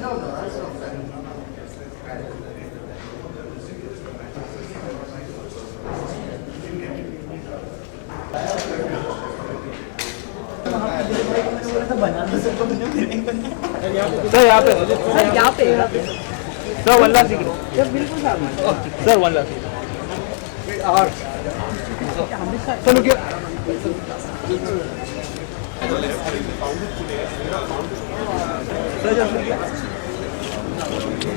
No, no, that's okay. Sir यहाँ पे sir 1 lakh sir बिल्कुल सर 1 लाख चलो क्या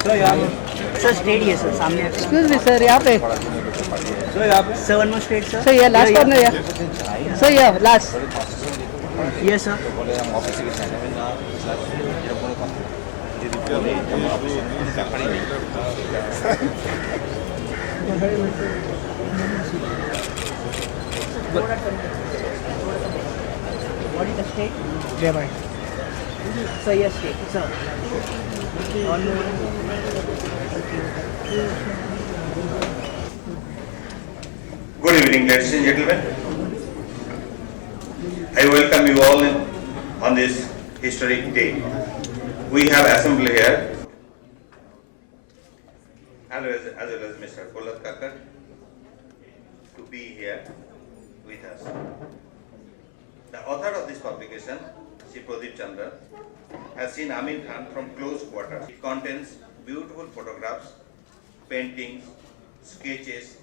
सर यहाँ सर स्ट्रेट ये सर सामने एक्सक्यूज मी सर यहाँ पे sir one more straight sir sir ये लास्ट कॉर्नर या सर ये लास्ट ये sir What is the state? Yeah, bye. Sir, yes, state. Sir. One more. Good evening, ladies and gentlemen. I welcome you all on this historic day. We have assembled here, as well as Mr. Polat Kakar, to be here with us. The author of this publication, Shri Pradeep Chandra, has seen Amir Khan from close quarters. It contains beautiful photographs, paintings, sketches,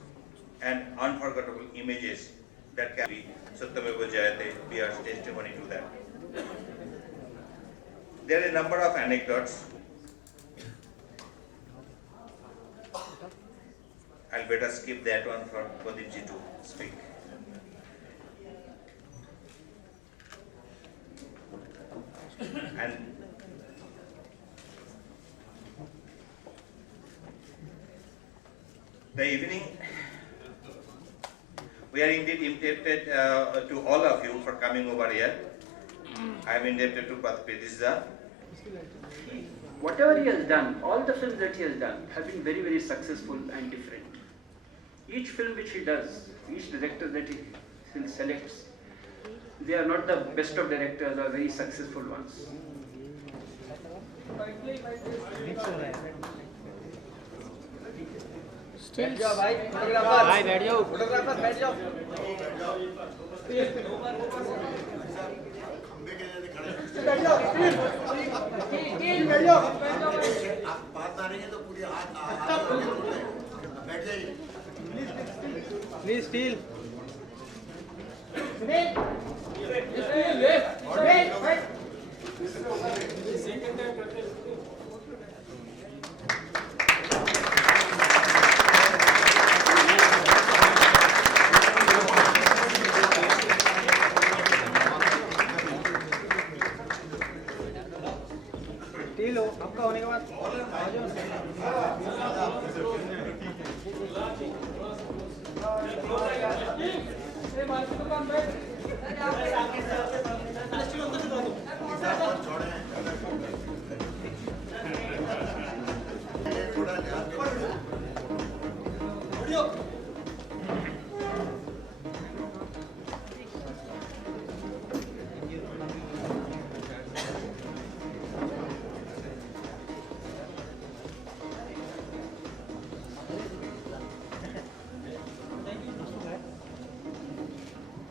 and unforgettable images that can be Satyameva Jayate bears testimony to that. There are a number of anecdotes. I'll better skip that one for Pradeepji to speak. And the evening, we are indeed indebted to all of you for coming over here. I am indebted to Pratipedisda. Whatever he has done, all the films that he has done have been very, very successful and different. Each film which he does, each director that he selects, they are not the best of directors or very successful ones. बैठ जाओ भाई photographer भाई बैठ जाओ photographer बैठ जाओ बैठ जाओ बैठ जाओ आप बात मारेंगे तो पूरी बैठ जाइए प्लीज स्टील स्टील हो आपका होने के बाद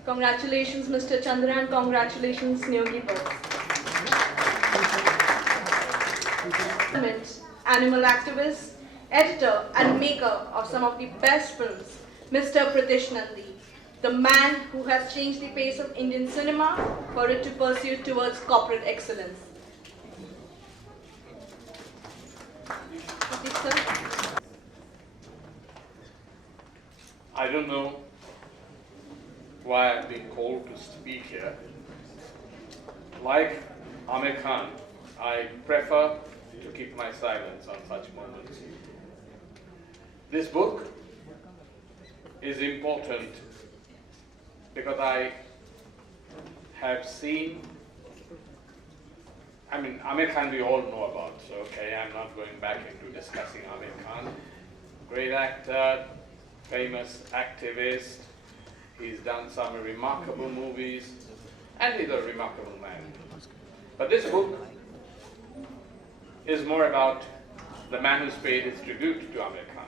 Congratulations, Mr. Chandra, and congratulations, Neogeepers. Animal activist, editor, and maker of some of the best films, Mr. Pritish Nandi, the man who has changed the face of Indian cinema for it to pursue towards corporate excellence. Pritish, sir. I don't know why I've been called to speak here. Like Amir Khan, I prefer to keep my silence on such moments. This book is important because I have seen, Amir Khan we all know about, so okay, I'm not going back into discussing Amir Khan. Great actor, famous activist, he's done some remarkable movies, and he's a remarkable man. But this book is more about the man who's paid his tribute to Amir Khan.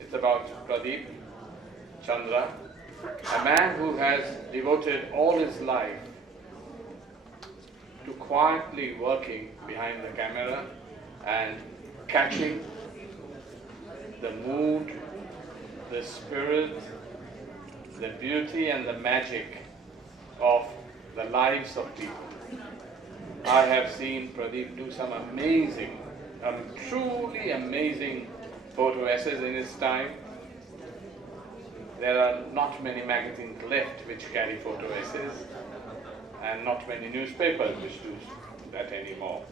It's about Pradeep Chandra, a man who has devoted all his life to quietly working behind the camera and catching the mood, the spirit, the beauty and the magic of the lives of people. I have seen Pradeep do some amazing, truly amazing photo essays in his time. There are not many magazines left which carry photo essays, and not many newspapers which do that anymore.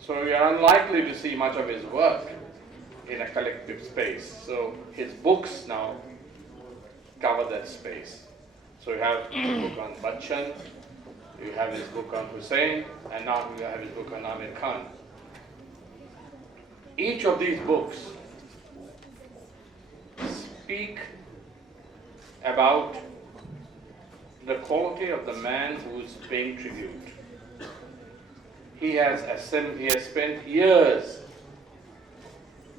So you are unlikely to see much of his work in a collective space. So his books now cover that space. So you have his book on Bachchan, you have his book on Hussain, and now you have his book on Amir Khan. Each of these books speak about the quality of the man who is paying tribute. He has spent years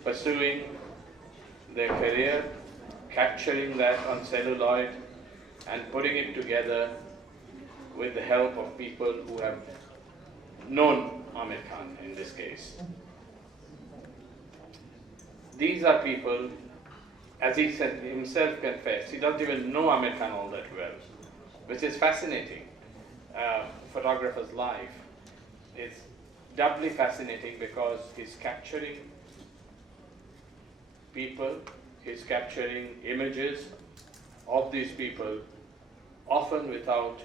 pursuing their career, capturing that on celluloid and putting it together with the help of people who have known Amir Khan in this case. These are people, as he said himself confessed, he doesn't even know Amir Khan all that well, which is fascinating. Photographer's life is doubly fascinating because he's capturing people, he's capturing images of these people, often without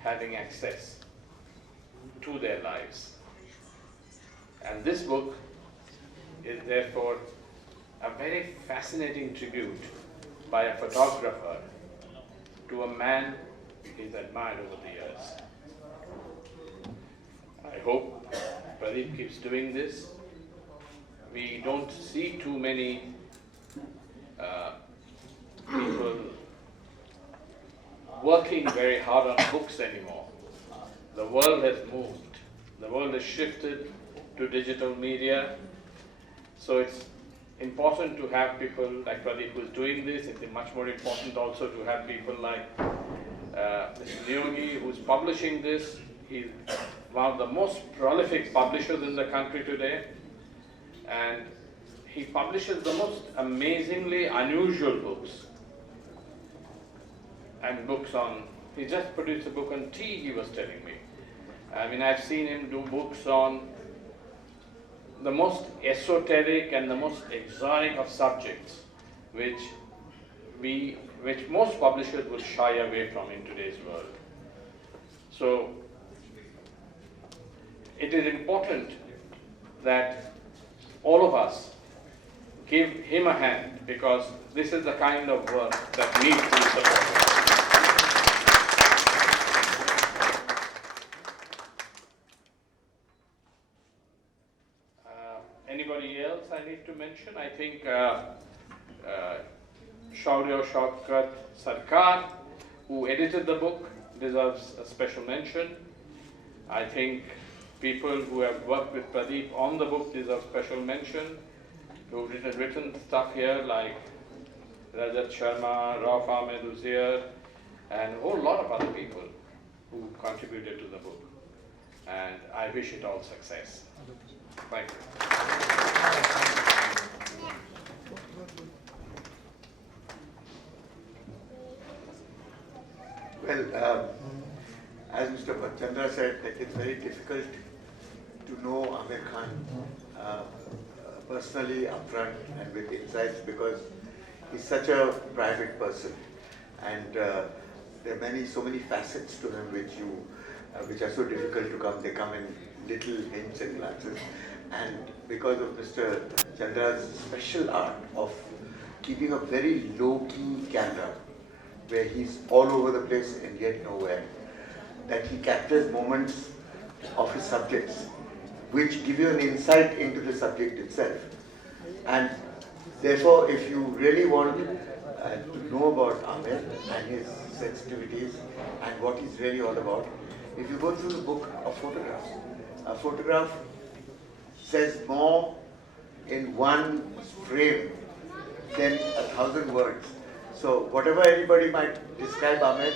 having access to their lives. And this book is therefore a very fascinating tribute by a photographer to a man he's admired over the years. I hope Pradeep keeps doing this. We don't see too many people working very hard on books anymore. The world has moved. The world has shifted to digital media. So it's important to have people like Pradeep who's doing this. It's much more important also to have people like Mr. Neogi who's publishing this. He's one of the most prolific publishers in the country today. And he publishes the most amazingly unusual books. And books on, he just produced a book on tea, he was telling me. I mean, I've seen him do books on the most esoteric and the most exotic of subjects, which most publishers would shy away from in today's world. So it is important that all of us give him a hand, because this is the kind of work that needs to be supported. Anybody else I need to mention? I think Shaurya Shaukat Sarkar, who edited the book, deserves a special mention. I think people who have worked with Pradeep on the book deserve special mention, who've written stuff here like Rajat Sharma, Rauf Ahmed Uzair, and a whole lot of other people who contributed to the book. And I wish it all success. Thank you. Well, as Mr. Chandra said, that it's very difficult to know Amir Khan personally, upfront, and with insights, because he's such a private person, and there are so many facets to him which are so difficult to come. They come in little hints and glances, and because of Mr. Chandra's special art of keeping a very low-key camera, where he's all over the place and yet nowhere, that he captures moments of his subjects which give you an insight into the subject itself. And therefore, if you really want to know about Amir and his sensitivities and what he's really all about, if you go through the book of photographs, a photograph says more in one frame than 1,000 words. So whatever anybody might describe Ahmed,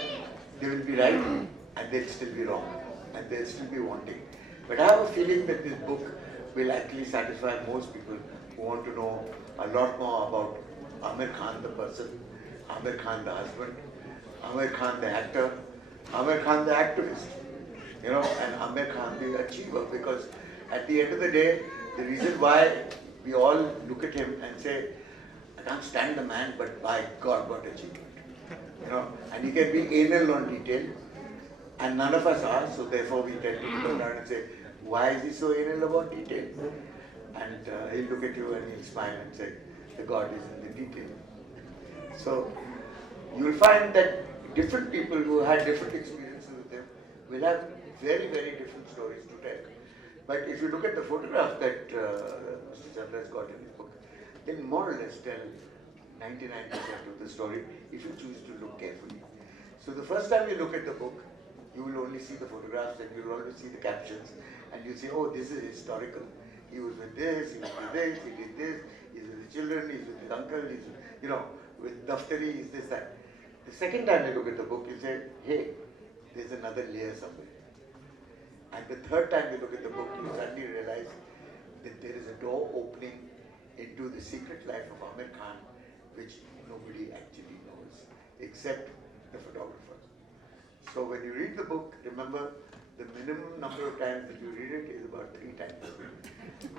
they will be right and they'll still be wrong and they'll still be wanting. But I have a feeling that this book will actually satisfy most people who want to know a lot more about Aamir Khan the person, Aamir Khan the husband, Aamir Khan the actor, Aamir Khan the activist, and Aamir Khan the achiever. Because at the end of the day, the reason why we all look at him and say, I can't stand the man, but by God, what achievement. And he can be anal on detail, and none of us are, so therefore we tend to go around and say, why is he so anal about detail? And he'll look at you and he'll smile and say, the God is in the detail. So you'll find that different people who had different experiences with him will have very, very different stories to tell. But if you look at the photograph that Mr. Chandra has got in his book, then more or less tell 99% of the story if you choose to look carefully. So the first time you look at the book, you will only see the photographs and you will always see the captions and you say, oh, this is historical. He was with this, he was with this, he did this, he's with the children, he's with his uncle, he's with Daftari, he's this, that. The second time you look at the book, you say, hey, there's another layer somewhere. And the third time you look at the book, you suddenly realize that there is a door opening into the secret life of Aamir Khan, which nobody actually knows, except the photographer. So when you read the book, remember, the minimum number of times that you read it is about 3 times.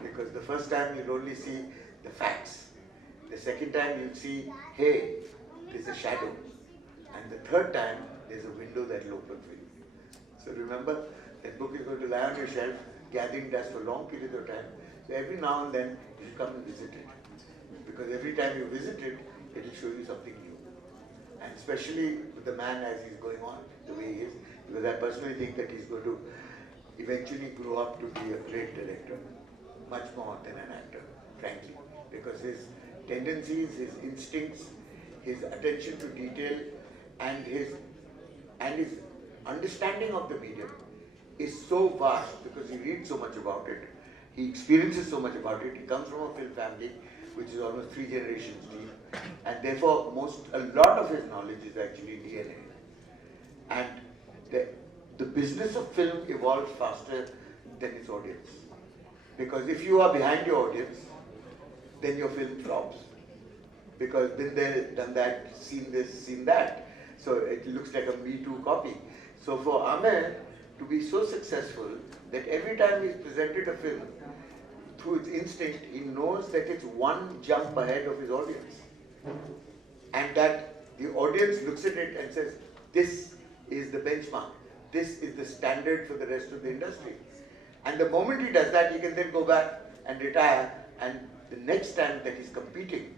Because the first time you'll only see the facts. The second time you'll see, hey, there's a shadow. And the third time, there's a window that will open for you. So remember, that book is going to lie on your shelf, gathering dust for long periods of time. So every now and then, you should come and visit it. Because every time you visit it, it will show you something new. And especially with the man as he's going on, the way he is, because I personally think that he's going to eventually grow up to be a great director, much more than an actor, frankly. Because his tendencies, his instincts, his attention to detail, and his understanding of the medium is so vast because he reads so much about it, he experiences so much about it, he comes from a film family which is almost 3 generations deep, and therefore a lot of his knowledge is actually DNA. And the business of film evolves faster than its audience. Because if you are behind your audience, then your film flops. Because been there, done that, seen this, seen that. So it looks like a Me Too copy. So for Aamir to be so successful that every time he's presented a film, through his instinct, he knows that it's one jump ahead of his audience. And that the audience looks at it and says, this is the benchmark. This is the standard for the rest of the industry. And the moment he does that, he can then go back and retire, and the next time that he's competing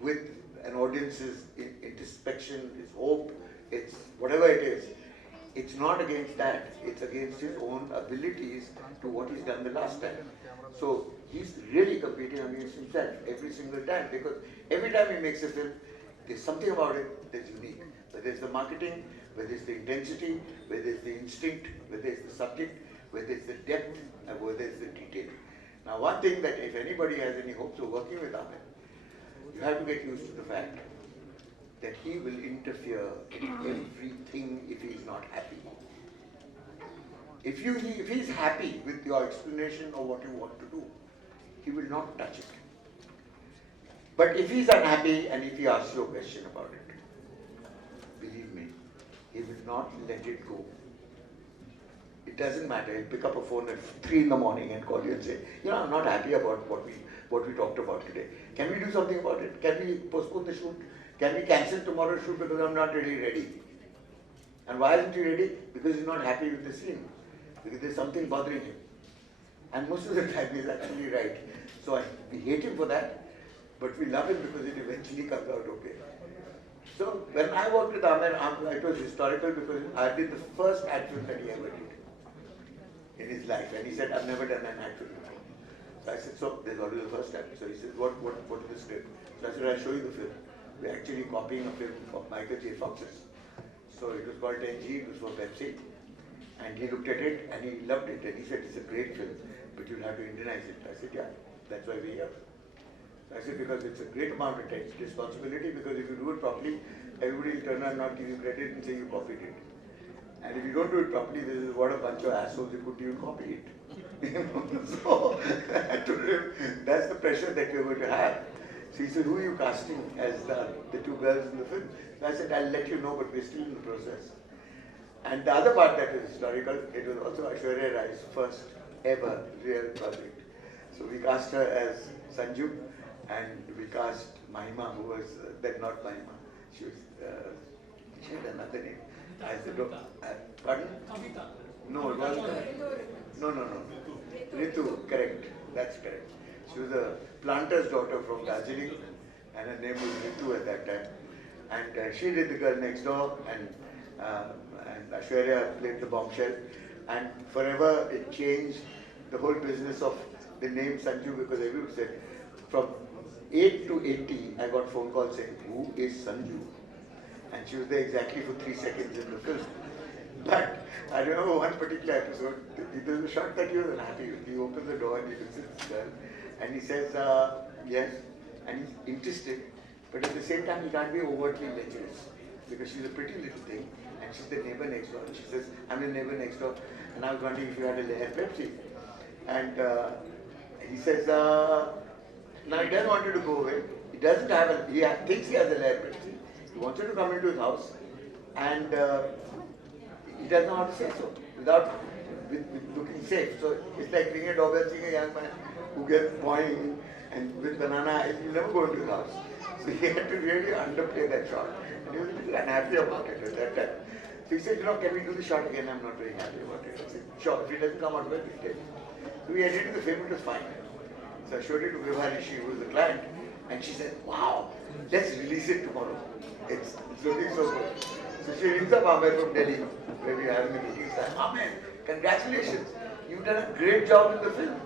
with an audience's introspection, his hope, it's whatever it is, it's not against that, it's against his own abilities to what he's done the last time. So he's really competing against himself every single time, because every time he makes a film, there's something about it that's unique. Whether it's the marketing, whether it's the intensity, whether it's the instinct, whether it's the subject, whether it's the depth, and whether it's the detail. Now one thing that if anybody has any hopes of working with Aamir, you have to get used to the fact that he will interfere in everything if he's not happy. If he's happy with your explanation of what you want to do, he will not touch it. But if he's unhappy and if he asks you a question about it, believe me, he will not let it go. It doesn't matter. He'll pick up a phone at 3 in the morning and call you and say, I'm not happy about what we talked about today. Can we do something about it? Can we postpone the shoot? Can we cancel tomorrow's shoot because I'm not really ready? And why isn't he ready? Because he's not happy with the scene. Because there's something bothering him. And most of the time he's actually right. So we hate him for that, but we love him because it eventually comes out okay. So when I worked with Aamir, it was historical because I did the first ad film that he ever did in his life. And he said, I've never done an ad film before. So I said, so there's always the first time. So he said, what is the script? So I said, I'll show you the film. We're actually copying a film of Michael J. Fox's. So it was called 10G, it was for Pepsi. And he looked at it and he loved it. And he said, it's a great film. but you'll have to Indianize it. I said, yeah, that's why we're here. I said, because it's a great amount of responsibility, because if you do it properly, everybody will turn around and not give you credit and say you copied it. And if you don't do it properly, this is what a bunch of assholes you could even copy it. So I told him, that's the pressure that we're going to have. So he said, who are you casting as the two girls in the film? So I said, I'll let you know, but we're still in the process. And the other part that is historical, it was also Aishwarya Rai's first ever real project. So we cast her as Sanju, and we cast Mahima, who was then not Mahima. She had another name. As the pardon? No, it wasn't. No. Ritu, correct. That's correct. She was a planter's daughter from Darjeeling, and her name was Ritu at that time. And she did The Girl Next Door, and Aishwarya played the bombshell. And forever it changed the whole business of the name Sanju, because everyone said, from 8 to 80, I got phone calls saying, who is Sanju? And she was there exactly for 3 seconds in the film. But I remember one particular episode, there's a shot that he was unhappy with. He opens the door and he looks at this girl, and he says, yes, and he's interested, but at the same time he can't be overtly lecherous, because she's a pretty little thing, and she's the neighbor next door. And she says, I'm the neighbor next door, and I was wondering if you had a Lair Pepsi. And he says, now he doesn't want you to go away. He doesn't have he thinks he has a Lair Pepsi. He wants you to come into his house, and he doesn't know how to say so without with looking safe. So it's like ringing a doorbell, seeing a young man who gets boing and with banana, you never go into his house. So he had to really underplay that shot. And he was a little unhappy about it at that time. So he said, can we do the shot again? I'm not very happy about it. I said, sure, if it doesn't come out well, we'll take it. So we edited the film, it was fine. So I showed it to Vibha Rishi, who was the client, and she said, wow, let's release it tomorrow. It's looking so good. So she rings up Amir from Delhi, where we were having a meeting. She said, Amir, congratulations, you've done a great job in the film.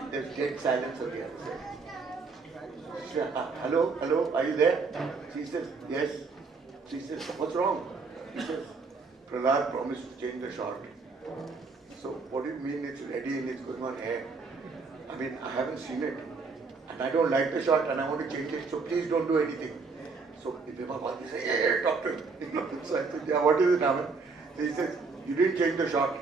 And there's dead silence on the other side. She said, hello, are you there? She says, yes. She says, what's wrong? He says, Prahlad promised to change the shot. So what do you mean it's ready and it's going on air? I mean, I haven't seen it. And I don't like the shot and I want to change it, so please don't do anything. So Vibha called me and said, yeah, talk to him. So I said, yeah, what is it, Aman? So he says, you didn't change the shot.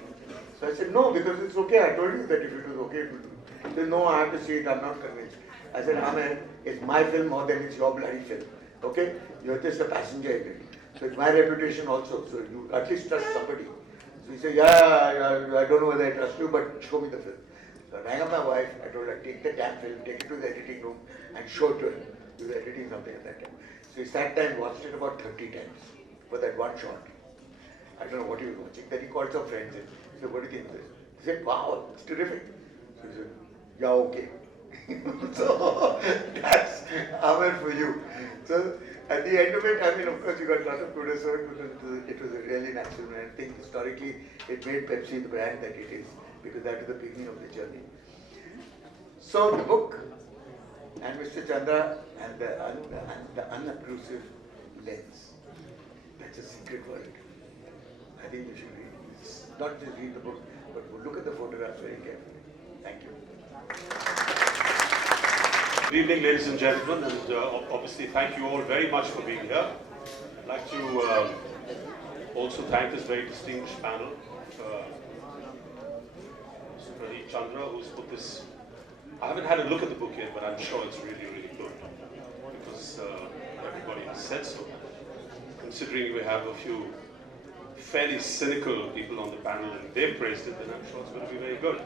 So I said, no, because it's okay. I told you that if it was okay, it would do. He said, no, I have to see it. I'm not convinced. I said, Aman, it's my film more than it's your bloody film. Okay? You're just a passenger in it. So it's my reputation also. So you at least trust somebody. So he said, yeah, I don't know whether I trust you, but show me the film. So I rang up my wife. I told her, take the damn film, take it to the editing room and show it to him. He was editing something at that time. So he sat there and watched it about 30 times for that one shot. I don't know what he was watching. Then he called some friends in. He said, what do you think of this? He said, wow, it's terrific. So he said, yeah, okay. So that's Amir for you. So at the end of it, I mean, of course, you got a lot of kudos. So it was a really natural. And I think historically, it made Pepsi the brand that it is, because that is the beginning of the journey. So the book and Mr. Chandra and the unobtrusive lens. That's a secret word. I think you should read this. Not just read the book, but look at the photographs very carefully. Thank you. Good evening, ladies and gentlemen, and obviously thank you all very much for being here. I'd like to also thank this very distinguished panel, Mr. Pradeep Chandra, who's put this. I haven't had a look at the book yet, but I'm sure it's really, really good, because everybody has said so. Considering we have a few fairly cynical people on the panel and they've praised it, then I'm sure it's going to be very good.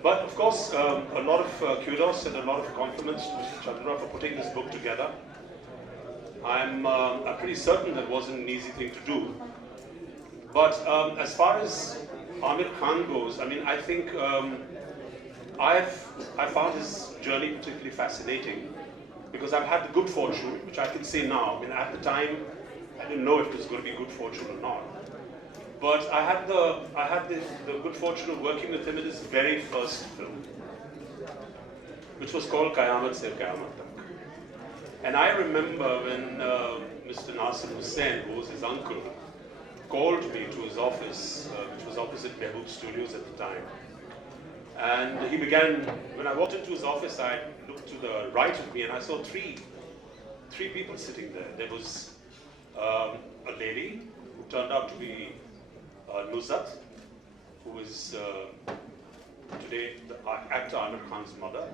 But of course, a lot of kudos and a lot of compliments to Mr. Chandra for putting this book together. I'm pretty certain that wasn't an easy thing to do. But as far as Aamir Khan goes, I mean, I think I found his journey particularly fascinating, because I've had the good fortune, which I can say now. I mean, at the time, I didn't know if it was going to be good fortune or not. But I had the good fortune of working with him in his very first film, which was called Qayamat Se Qayamat Tak. And I remember when Mr. Nasir Hussain, who was his uncle, called me to his office, which was opposite Mehboob Studios at the time, And he began, when I walked into his office, I looked to the right of me and I saw three people sitting there. There was a lady who turned out to be Nusrat, who is today the actor Amir Khan's mother.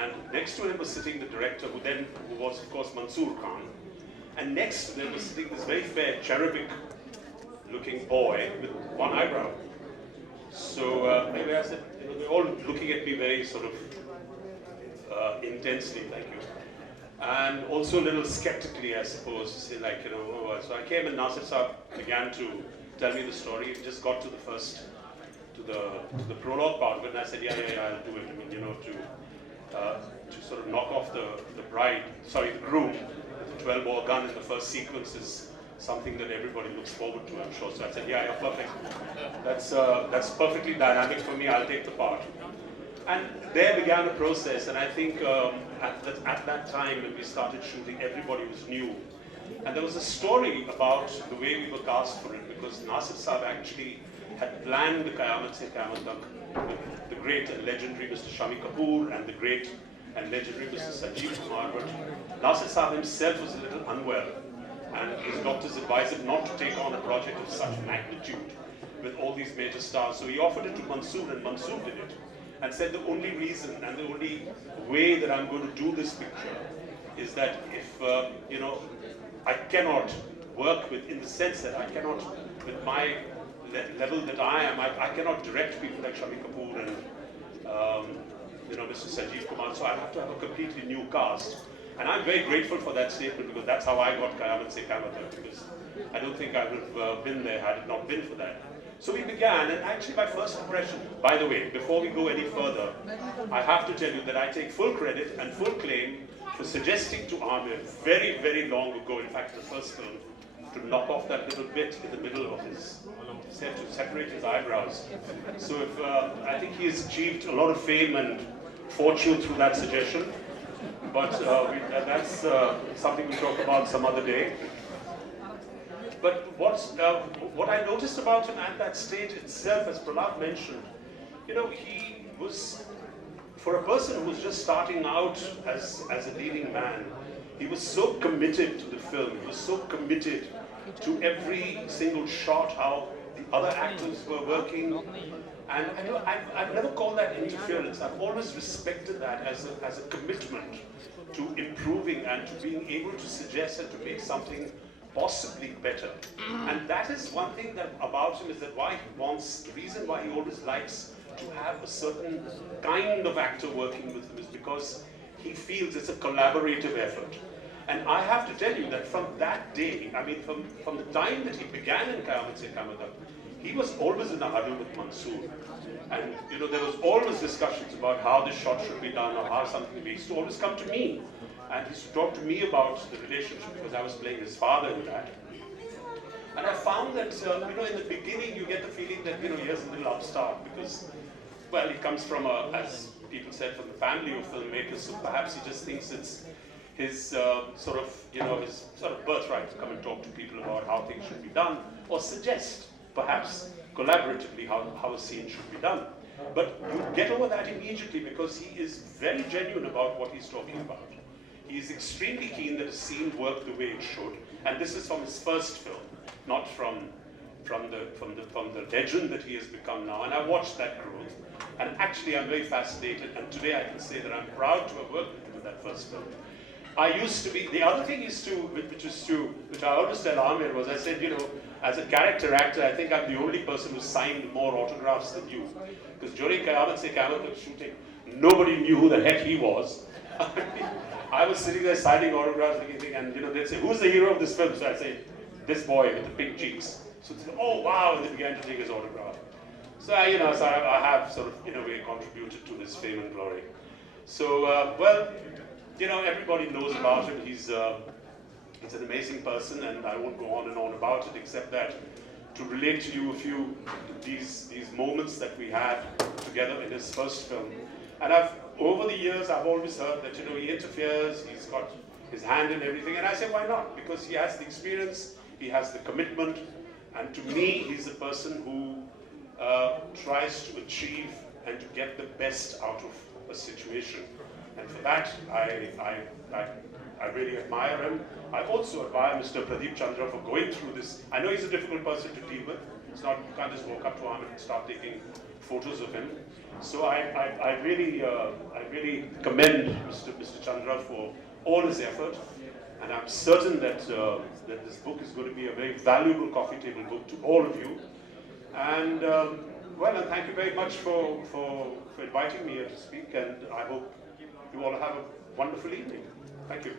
And next to him was sitting the director, who was of course Mansoor Khan. And next to them was sitting this very fair, cherubic looking boy with one eyebrow. So maybe I said, you know, they're all looking at me very sort of intensely, like you. And also a little skeptically, I suppose, to say like, you know, oh, so I came and Nasir Saab began to tell me the story. It just got to the first, to the prologue part of it, and I said, yeah, I'll do it. I mean, you know, to sort of knock off the groom with the 12-bore gun in the first sequence is something that everybody looks forward to, I'm sure. So I said, yeah, perfect. That's perfectly dynamic for me. I'll take the part. And there began a process, and I think at that time when we started shooting, everybody was new. And there was a story about the way we were cast for it, because Nasir Saab actually had planned the Qayamat Se Qayamat Tak with the great and legendary Mr. Shami Kapoor and the great and legendary Mr. Sanjeev Kumar, but Nasir Saab himself was a little unwell, and his doctors advised him not to take on a project of such magnitude with all these major stars. So he offered it to Mansoor, and Mansoor did it. And said the only reason and the only way that I'm going to do this picture is that if, you know, I cannot work with, in the sense that I cannot, with my level that I am, I cannot direct people like Shami Kapoor and, you know, Mr. Sanjeev Kumar, so I have to have a completely new cast. And I'm very grateful for that statement, because that's how I got Qayamat Se Qayamat Tak, because I don't think I would have been there had it not been for that. So we began, and actually my first impression, by the way, before we go any further, I have to tell you that I take full credit and full claim for suggesting to Amir very, very long ago, in fact the first film, to knock off that little bit in the middle of his, to separate his eyebrows. So if, I think he has achieved a lot of fame and fortune through that suggestion, but that's something we'll talk about some other day. But what I noticed about him at that stage itself, as Prahlad mentioned, you know, he was, for a person who was just starting out as a leading man, he was so committed to the film, he was so committed to every single shot, how the other actors were working. And I know, I've never called that interference. I've always respected that as a commitment to improving and to being able to suggest and to make something possibly better. And that is one thing that about him, is that the reason why he always likes to have a certain kind of actor working with him is because he feels it's a collaborative effort. And I have to tell you that from that day, I mean from the time that he began in Qayamat Se Qayamat Tak, he was always in a huddle with Mansoor. And you know, there was always discussions about how this shot should be done or how something. He used to always come to me. And he used to talk to me about the relationship, because I was playing his father in that. And I found that, you know, in the beginning you get the feeling that, you know, here's a little upstart, because, well, he comes from as people said, from the family of filmmakers, so perhaps he just thinks it's his sort of, you know, his sort of birthright to come and talk to people about how things should be done, or suggest, perhaps, collaboratively how a scene should be done. But you get over that immediately, because he is very genuine about what he's talking about. He is extremely keen that a scene work the way it should, and this is from his first film, not from the legend that he has become now. And I watched that growth, and actually I'm very fascinated. And today I can say that I'm proud to have worked with him in that first film. I used to be. The other thing is which I always tell Amir, was I said, you know, as a character actor, I think I'm the only person who signed more autographs than you, because during Qayamat Se Qayamat Tak shooting, nobody knew who the heck he was. I was sitting there signing autographs, and you know, they'd say, "Who's the hero of this film?" So I'd say, "This boy with the pink cheeks." So they'd say, "Oh wow!" And they began to take his autograph. So I have sort of, in a way, contributed to his fame and glory. So well, you know, everybody knows about him. He's an amazing person, and I won't go on and on about it, except that to relate to you a few these moments that we had together in his first film. And over the years, I've always heard that, you know, he interferes, he's got his hand in everything, and I say, why not? Because he has the experience, he has the commitment, and to me, he's the person who tries to achieve and to get the best out of a situation. And for that, I really admire him. I also admire Mr. Pradeep Chandra for going through this. I know he's a difficult person to deal with. It's not, you can't just walk up to him and start taking photos of him. So I really commend Mr. Chandra for all his effort. And I'm certain that, that this book is going to be a very valuable coffee table book to all of you. And well, and thank you very much for inviting me here to speak. And I hope you all have a wonderful evening. Thank you.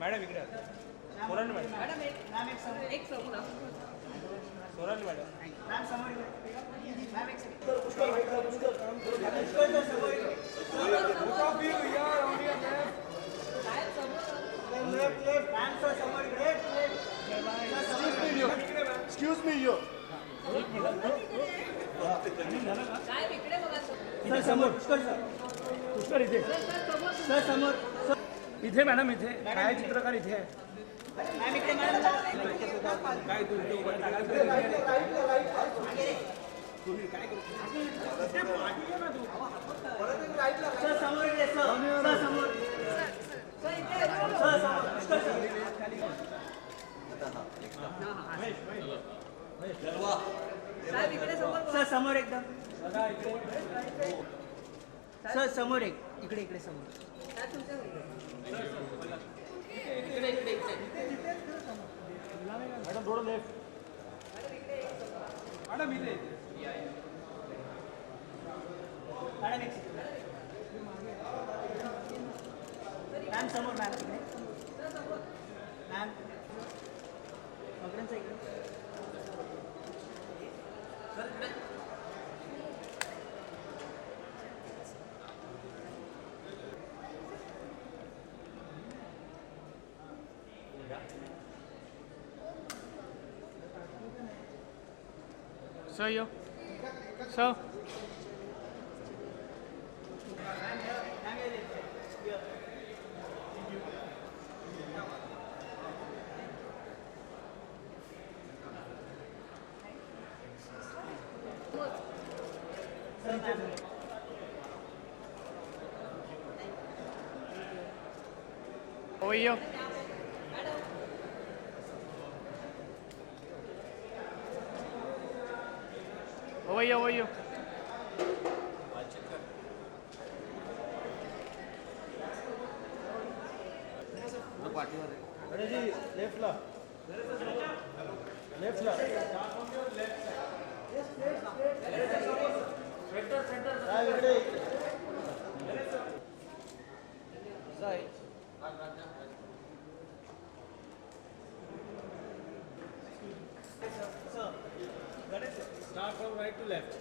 Madam इकडे Sonali madam एक Sonali madam Excuse me, yo. Sir समोर पुष्कर इथे sir समोर इथे madam इथे छायाचित्रकार इथे आहे काय तुम्ही काय सर समोर एकदम सर समोर एक इकडे इकडे समोर मॅडम थोडं लेफ्ट मॅडम इथे मॅडम एक मॅम समोर मॅम इकडे मॅम इकडे Sir, yo. Sir. Over here. Over here, over here. लेफ्टला लेफ्टला इकडे Start from right to left.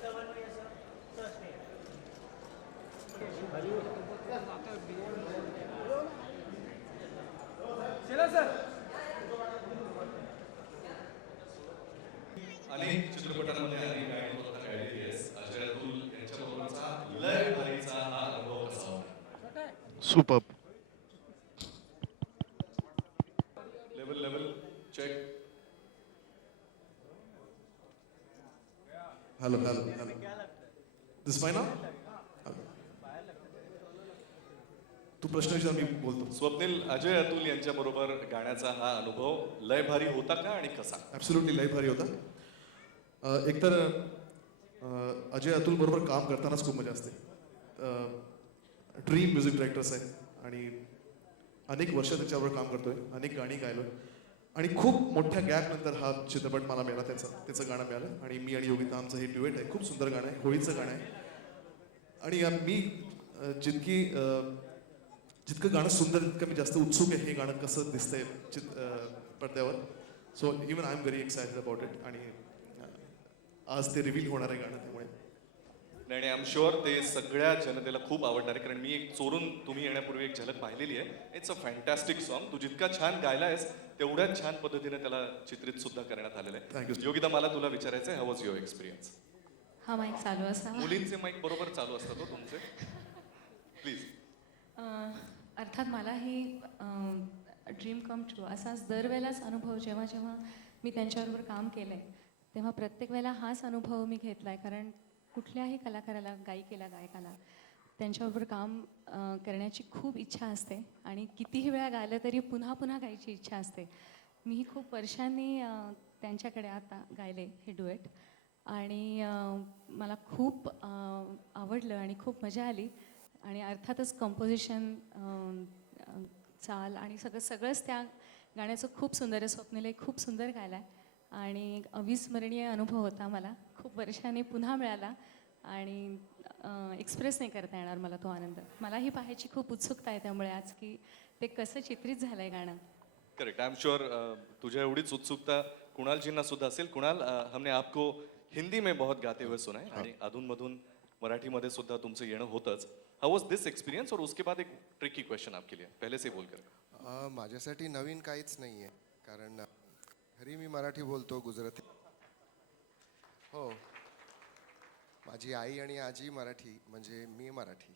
चला सर अनेक चित्रपटांमध्ये अनेक गाणी स्वतः गायलेली आहेस. अजय अतुल यांच्याबरोबरचा लय भारीचा हा अनुभव कसा होता? Superb. Level check. Hello. This fine now? तू प्रश्न विचार मी बोलतो. स्वप्नील, अजय अतुल यांच्या बरोबर गाण्याचा हा अनुभव लय भारी होता का आणि कसा? ॲब्सोल्युटली लय भारी होता. एकतर अजय अतुल बरोबर काम करतानाच खूप मजा असते. ड्रीम म्युझिक डायरेक्टर्स आहे आणि अनेक वर्ष त्याच्याबरोबर काम करतोय, अनेक गाणी गायलोय आणि खूप मोठ्या गॅपनंतर हा चित्रपट मला मिळाला. त्याचं गाणं मिळालं आणि मी आणि योगिता आमचं हे ड्युएट आहे. खूप सुंदर गाणं आहे, होळीचं गाणं आहे आणि मी जितकं गाणं सुंदर तितकं मी जास्त उत्सुक आहे हे गाणं कसं दिसतंय पडद्यावर. So even I am very excited about it. आणि आज ते रिव्हील होणार आहे गाणं, त्यामुळे नाही आणि आय एम शुअर ते सगळ्या जनतेला खूप आवडणार आहे, कारण मी एक चोरून तुम्ही येण्यापूर्वी एक झलक पाहिलेली आहे. It's a fantastic song. तू जितका छान गायला आहेस तेवढ्याच छान पद्धतीने त्याला चित्रित सुद्धा करण्यात आलेलं आहे. Thank you. योगिता, मला तुला विचारायचं आहे, हाऊ वॉज युअर एक्सपिरियन्स? हा माईक चालू असावा. मुलींचे माईक बरोबर चालू असतात हो तुमचे, प्लीज. अर्थात मला ही ड्रीम कम ट्रू असाच दरवेळेलाच अनुभव जेव्हा जेव्हा मी त्यांच्याबरोबर काम केलं आहे तेव्हा प्रत्येक वेळेला हाच अनुभव मी घेतला आहे. कारण कुठल्याही कलाकाराला, गायिकेला, गायकाला त्यांच्याबरोबर काम करण्याची खूप इच्छा असते आणि कितीही वेळा गायलं तरी पुन्हा पुन्हा गायची इच्छा असते. मीही खूप वर्षांनी त्यांच्याकडे आता गायले हे डुएट आणि मला खूप आवडलं आणि खूप मजा आली. आणि अर्थातच कंपोजिशन, चाल आणि सगळंच त्या गाण्याचं खूप सुंदर आहे. स्वप्नीलही खूप सुंदर गायला आहे आणि अविस्मरणीय अनुभव होता. मला खूप वर्षांनी पुन्हा मिळाला आणि एक्सप्रेस नाही करता येणार मला तो आनंद. मलाही पाहायची खूप उत्सुकता आहे त्यामुळे आज की ते कसं चित्रित झालं आहे गाणं. करेक्ट. आय एम श्योर तुझ्या एवढीच उत्सुकता कुणालजींना सुद्धा असेल. कुणाल, हमने आपको हिंदी में बहुत गाते हुए सुना है आणि अधूनमधून मराठीमध्ये सुद्धा तुमचं येणं होतंच. How was this experience? और उसके बाद एक ट्रिकी क्वेश्चन आपके लिए, पहले से बोलकर. माझ्यासाठी नवीन काहीच नाही आहे, कारण घरी मी मराठी बोलतो, गुजराती. हो, माझी आई आणि आजी मराठी, म्हणजे मी मराठी.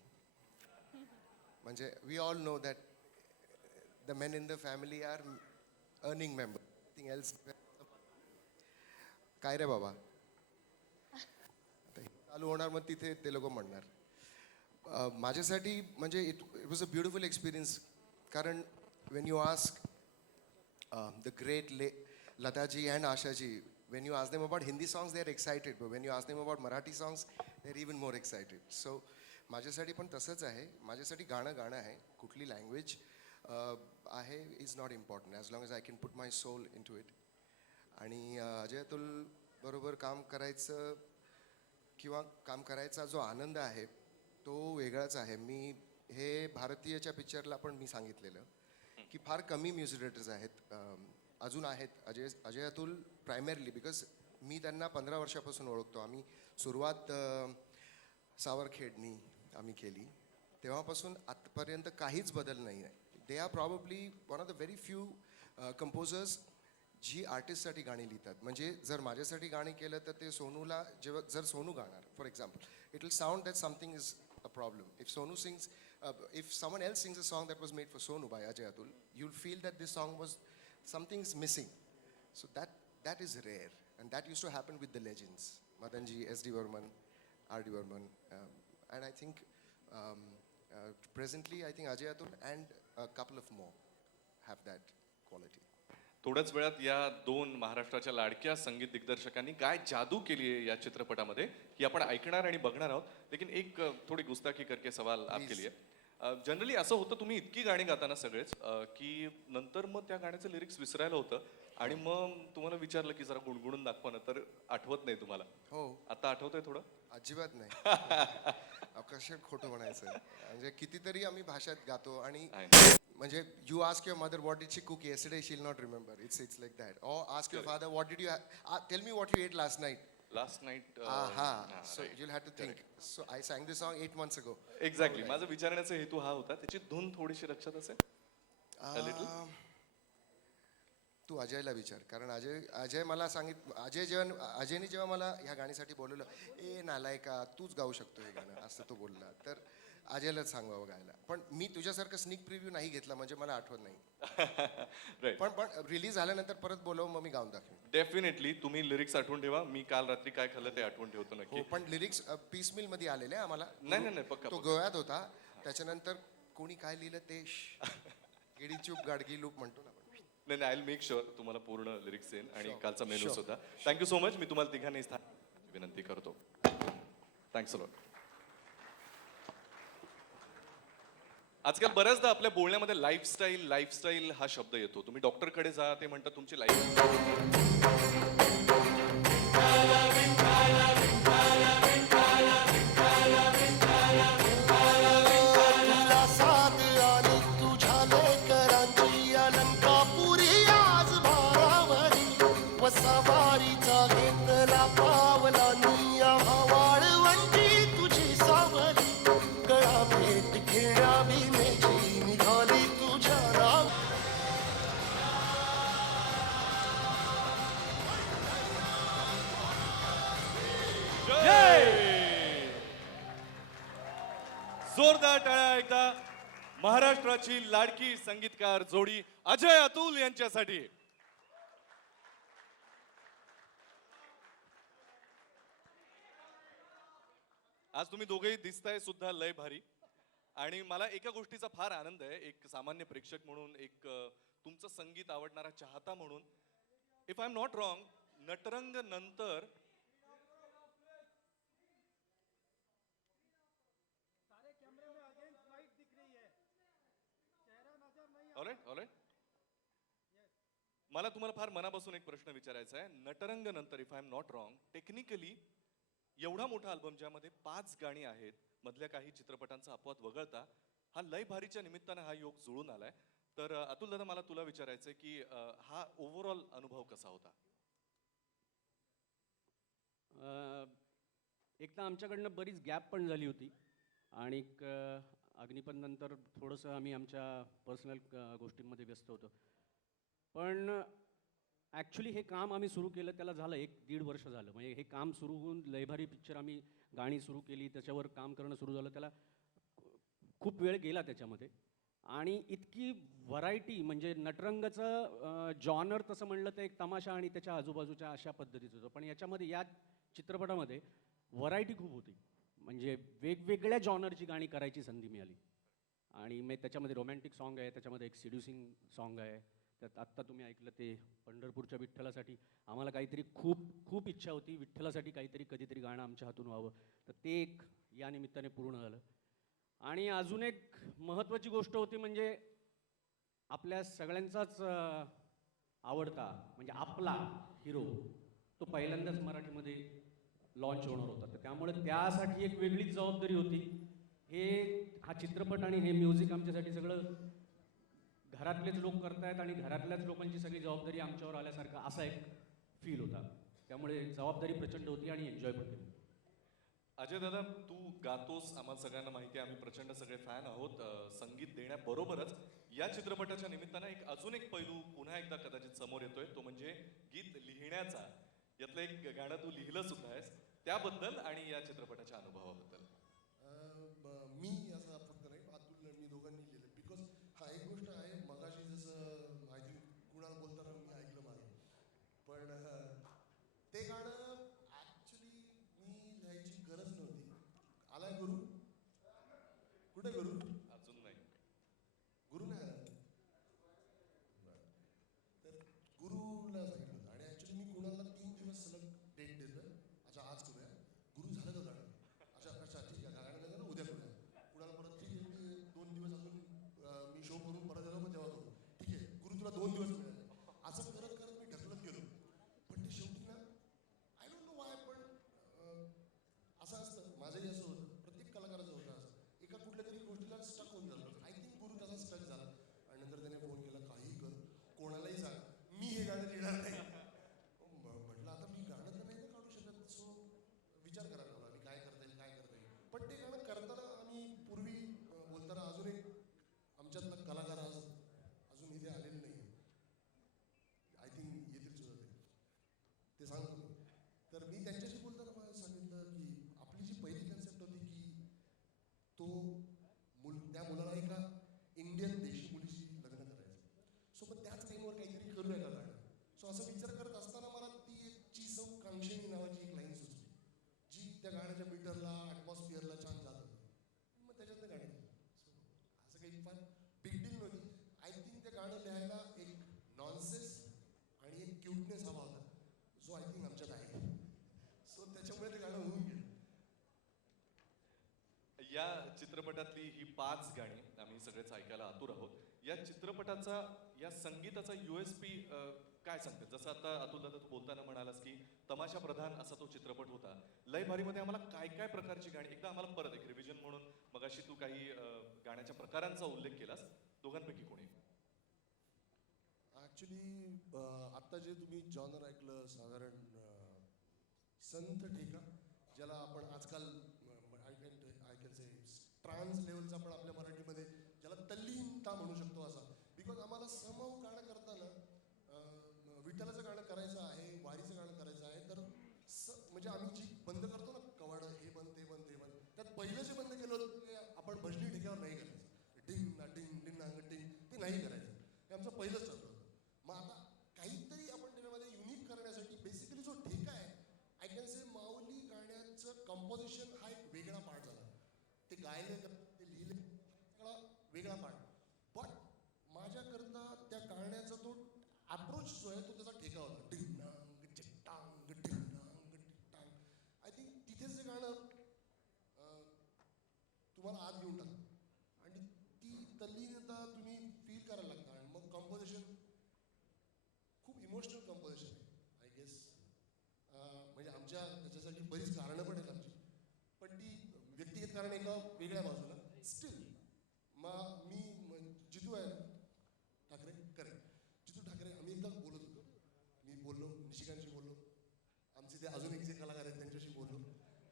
म्हणजे we all know that the men in the family are earning member, nothing else. काय रे बाबा, चालू होणार, मग तिथे ते लोक म्हणणार. माझ्यासाठी म्हणजे it was a beautiful experience. कारण when you ask the great Lataji and Ashaji, when you ask them about Hindi songs, they are excited, but when you ask them about Marathi songs, they are even more excited. So माझ्यासाठी पण तसंच आहे. माझ्यासाठी गाणं आहे. कुठली language आहे is not important, as long as I can put my soul into it. आणि अजय अतुल बरोबर काम करायचं किंवा काम करायचा जो आनंद आहे तो वेगळाच आहे. मी हे भारतीयच्या पिक्चरला पण मी सांगितलेलं की फार कमी म्युझिक डायरेक्टर्स आहेत, अजून आहेत. अजय अतुल प्रायमरली, बिकॉज मी त्यांना 15 वर्षापासून ओळखतो. आम्ही सुरुवात सावरखेडनी आम्ही केली, तेव्हापासून आत्तापर्यंत काहीच बदल नाही आहे. They are probably one of the very few composers जी आर्टिस्टसाठी गाणी लिहितात. म्हणजे जर माझ्यासाठी गाणी केलं तर ते सोनूला, जेव्हा जर सोनू गाणार for example, it will sound that something is a problem. If Sonu sings, if someone else sings a song that was made for Sonu by Ajay Atul, you will feel that this song was something is missing. So that is rare, and that used to happen with the legends, Madanji, S.D. Burman, R.D. Burman, and I think presently I think Ajay Atul and a couple of more have that quality. थोड्याच वेळात या दोन महाराष्ट्राच्या लाडक्या संगीत दिग्दर्शकांनी काय जादू केली आहे या चित्रपटामध्ये ही आपण ऐकणार आणि बघणार आहोत. लेकिन एक थोडी गुस्ताखी करके सवाल आपके लिए. जनरली असं होतं, तुम्ही इतकी गाणी गाताना सगळेच की नंतर मग त्या गाण्याचं लिरिक्स विसरायला होतं आणि मग तुम्हाला विचारलं की जरा गुणगुणून दाखवा ना, तर आठवत नाही तुम्हाला. हो, आता आठवतंय थोडं? अजिबात नाही. कशा खोटं म्हणायचं, म्हणजे कितीतरी आम्ही भाषेत गातो आणि म्हणजे you ask your mother what did she cook yesterday, she will not remember. It's like that. Or ask your father what did you tell me what you ate last night. Last night. So you'll have to think. So I sang this song 8 months ago. Exactly. माझा विचारण्याचा हेतू हा होता. त्याची धून थोडीशी लक्षात असेल? A little? तू अजयला विचार, कारण अजय मला अजयने जेव्हा मला ह्या गाण्यासाठी बोलवलं, ए नालायका तूच गाऊ शकतो हे गाणं, असं तो बोलला, तर अजयलाच सांगावं गायला. पण मी तुझ्यासारखं स्निक प्रिव्ह्यू नाही घेतला, म्हणजे मला आठवत नाही. पण रिलीज झाल्यानंतर परत बोलव, मग मी गाऊन दाखवेन. डेफिनेटली. तुम्ही लिरिक्स आठवून ठेवा. मी काल रात्री काय खाल्लं ते आठवून ठेवतो नक्की. पण लिरिक्स पीस मिल मध्ये आलेले आम्हाला. नाही पक्का. तो गोव्यात होता. त्याच्यानंतर कोणी काय लिहिलं ते गेडी चूप गाडगी लूप म्हणतो ना. नाही, आय विल मेक शुअर तुम्हाला पूर्ण लिरिक्स येईल आणि कालचा मेनू सुद्धा. Thank you so much. मी तुम्हाला तिघांनी विनंती करतो. Thanks a lot. आजकाल बऱ्याचदा आपल्या बोलण्यामध्ये लाईफस्टाईल हा शब्द येतो. तुम्ही डॉक्टरकडे जा, ते म्हणतात तुमची लाईफ जोरदार टाळ्या एकदा महाराष्ट्राची लाडकी संगीतकार जोडी अजय अतुल यांच्यासाठी. आज तुम्ही दोघेही दिसताय सुद्धा लय भारी. आणि मला एका गोष्टीचा फार आनंद आहे, एक सामान्य प्रेक्षक म्हणून, एक तुमचं संगीत आवडणारा चाहता म्हणून. If I am not wrong, Natrang नंतर ऑलराईट मला तुम्हाला फार मनापासून एक प्रश्न विचारायचा आहे. नटरंग नंतर if I am not wrong, technically एवढा मोठा अल्बम ज्यामध्ये 5 गाणी आहेत, मधल्या काही चित्रपटांचा अपवाद वगळता, हा लय भारीच्या निमित्तानं हा योग जुळून आलाय. तर अतुल दादा, मला तुला विचारायचंय की हा ओव्हरऑल अनुभव कसा होता? एक तर आमच्याकडनं बरीच गॅप पण झाली होती आणि अग्निपथ नंतर थोडंसं आम्ही आमच्या पर्सनल गोष्टींमध्ये व्यस्त होतो. पण ॲक्च्युली हे काम आम्ही सुरू केलं त्याला झालं 1-1.5 वर्ष झालं. म्हणजे हे काम सुरू होऊन लयभारी पिक्चर आम्ही गाणी सुरू केली, त्याच्यावर काम करणं सुरू झालं, त्याला खूप वेळ गेला त्याच्यामध्ये. आणि इतकी व्हरायटी, म्हणजे नटरंगचं जॉनर तसं म्हणलं तर एक तमाशा आणि त्याच्या आजूबाजूच्या अशा पद्धतीचं होतं. पण याच्यामध्ये, या चित्रपटामध्ये व्हरायटी खूप होती. म्हणजे वेगवेगळ्या जॉनरची गाणी करायची संधी मिळाली. आणि मग त्याच्यामध्ये रोमॅन्टिक सॉन्ग आहे, त्याच्यामध्ये एक सिड्युसिंग सॉन्ग आहे, त्यात आत्ता तुम्ही ऐकलं ते पंढरपूरच्या विठ्ठलासाठी आम्हाला काहीतरी खूप इच्छा होती, विठ्ठलासाठी काहीतरी कधीतरी गाणं आमच्या हातून व्हावं, तर ते एक या निमित्ताने पूर्ण झालं. आणि अजून एक महत्त्वाची गोष्ट होती, म्हणजे आपल्या सगळ्यांचाच आवडता, म्हणजे आपला हिरो, तो पहिल्यांदाच मराठीमध्ये लॉन्च होणार होता. तर त्यामुळे त्यासाठी एक वेगळीच जबाबदारी होती. हा चित्रपट आणि हे म्युझिक आमच्यासाठी सगळं घरातलेच लोक करतायत आणि घरातल्याच लोकांची सगळी जबाबदारी आमच्यावर आल्यासारखं असा एक फील होता. त्यामुळे जबाबदारी प्रचंड होती आणि एन्जॉय पण केली. अजय दादा, तू गातोस, आम्हाला सगळ्यांना माहिती आहे, आम्ही प्रचंड सगळे फॅन आहोत. संगीत देण्याबरोबरच या चित्रपटाच्या निमित्तानं एक अजून एक पैलू पुन्हा एकदा कदाचित समोर येतोय, तो म्हणजे गीत लिहिण्याचा. यातलं एक गाणं तू लिहिलं सुद्धा आहेस, त्याबद्दल आणि या चित्रपटाच्या अनुभवाबद्दल. मी असं फक्त नाही, अतुल मी दोघांनी लिहिलं. बिकॉज हा एक गोष्ट आहे, मगाशी जसं आय थिंक कुणाला बोलताना मी ऐकलं माझं, पण ते गाणं ॲक्च्युली मी लिहायची गरज नव्हती. आलाय गुरु? कुठे गुरु? अजून नाही. गुरु नाही आला. तर गुरुला सांगितलं होतं. आणि ॲक्च्युली मी कुणाला 3 दिवस सलग डेट दिलं. अच्छा आज करूया. गुरु झालं का गाणं? अच्छा ठीक आहे, गाणं झालं, उद्या करूया. कुणाला परत ठीक आहे, 2 दिवस अजून मी शो करून परत आलो, मग तेव्हा करू. ठीक आहे गुरु, तुला 2 दिवस मिळाले. असं करत करत मी ढकलत गेलो. पण ते शेवटी ना, आय डोंट नो वाय, पण असं असतं, माझंही असं होतं, प्रत्येक कलाकाराचं होतं असं. एका कुठल्या तरी गोष्टीला स्टक होऊन जातं. आय थिंक गुरु तसा स्टक झाला. आणि नंतर त्याने फोन केला, काही कर, कोणालाही सांग, मी हे गाणं लिहिणार नाही. म्हटलं आता मी गाणं तर नाही काढू शकत. सो विचार करायला लागला, मी काय करता येईल. पण ते गाणं करताना आम्ही पूर्वी बोलताना अजून एक आमच्यातला कलाकार अजून इथे आलेले नाही. आय थिंक येतील सुद्धा ते सांगतो मी. तर मी त्यांच्याशी बोलताना मला सांगितलं की आपली जी पहिली कन्सेप्ट होती की त्या मुलाला एका इंडियन देशी मुलीशी लग्न करायचं. सो पण त्याच टाईमवर काहीतरी करूया का गाणं. सो असं विचार करत असताना मला ती एक चीसौ कांक्षिणी नावाची एक लाईन सुचली, जी त्या गाण्याच्या मीटरला, ॲटमॉस्फिअरला छान जात होती. मग त्याच्यातलं गाणं लिहिलं. सो असं काही फार बिग डील नव्हती. आय थिंक ते गाणं लिहायला एक नॉनसेन्स आणि एक क्यूटनेस हवा होता, जो आय थिंक आमच्यात आहे. सो त्याच्यामुळे ते गाणं होऊन गेलं. या चित्रपटातली ही 5 गाणी आम्ही सगळेच ऐकायला आतुर आहोत. या चित्रपटाचा, या संगीताचा USP काय सांगते? जसं आता अतुल दादा तू बोलताना म्हणालास की तमाशा प्रधान असा तो चित्रपट होता. लय भारीमध्ये आम्हाला काय काय प्रकारची गाणी, एकदा आम्हाला परत एक रिव्हिजन म्हणून, मगाशी तू काही गाण्याच्या प्रकारांचा उल्लेख केलास, दोघांपैकी कोणी? ॲक्च्युली आत्ता जे तुम्ही जॉनर ऐकलं, साधारण संत ठेका, ज्याला आपण आजकाल आय कॅन से ट्रान्स लेवलचा आपण आपल्या मराठीमध्ये ज्याला तल्लीनता म्हणू शकतो असा. बिकॉज आम्हाला समव गाणं करताना विठ्ठलाचं गाणं करायचं आहे, वारीचं गाणं करायचं आहे, तर म्हणजे आम्ही जी बंद करतो ना कवाडं, हे बंद ते बंद ते बंद, त्यात पहिलं जे बंद केलं होतं ते आपण पहिलंच ठरलं होतं. मग आता काहीतरी आपण त्याच्यामध्ये युनिक करण्यासाठी बेसिकली जो ठेका आहे, आय कॅन से माऊली गाण्याचं कंपोजिशन हा एक वेगळा पार्ट झाला. ते गायलं, ते लिहिलं, सगळा वेगळा पार्ट. बट माझ्याकरता त्या गाण्याचा तो अप्रोच जो आहे तो त्याचा ठेका होता. टिंग चिट्टांग टिंग टिंग. आय थिंक तिथेच ते गाणं तुम्हाला आत घेऊन टाकतं आणि ती तल्लीनता तुम्ही फील करायला लागता. आणि मग कंपोजिशन खूप इमोशनल कंपोजिशन आहे आय गेस. म्हणजे आमच्या त्याच्यासाठी बरीच कारणं पण आहेत आमची, पण ती व्यक्तिगत कारण एका वेगळ्या बाजूला. स्टील मी जितू आहे ठाकरे, करेक्ट, जितू ठाकरे, आम्ही एकदा बोलत होतो. मी बोललो, निशिकांशी बोललो, आमचे ते अजून एक जे कलाकार आहेत त्यांच्याशी बोललो.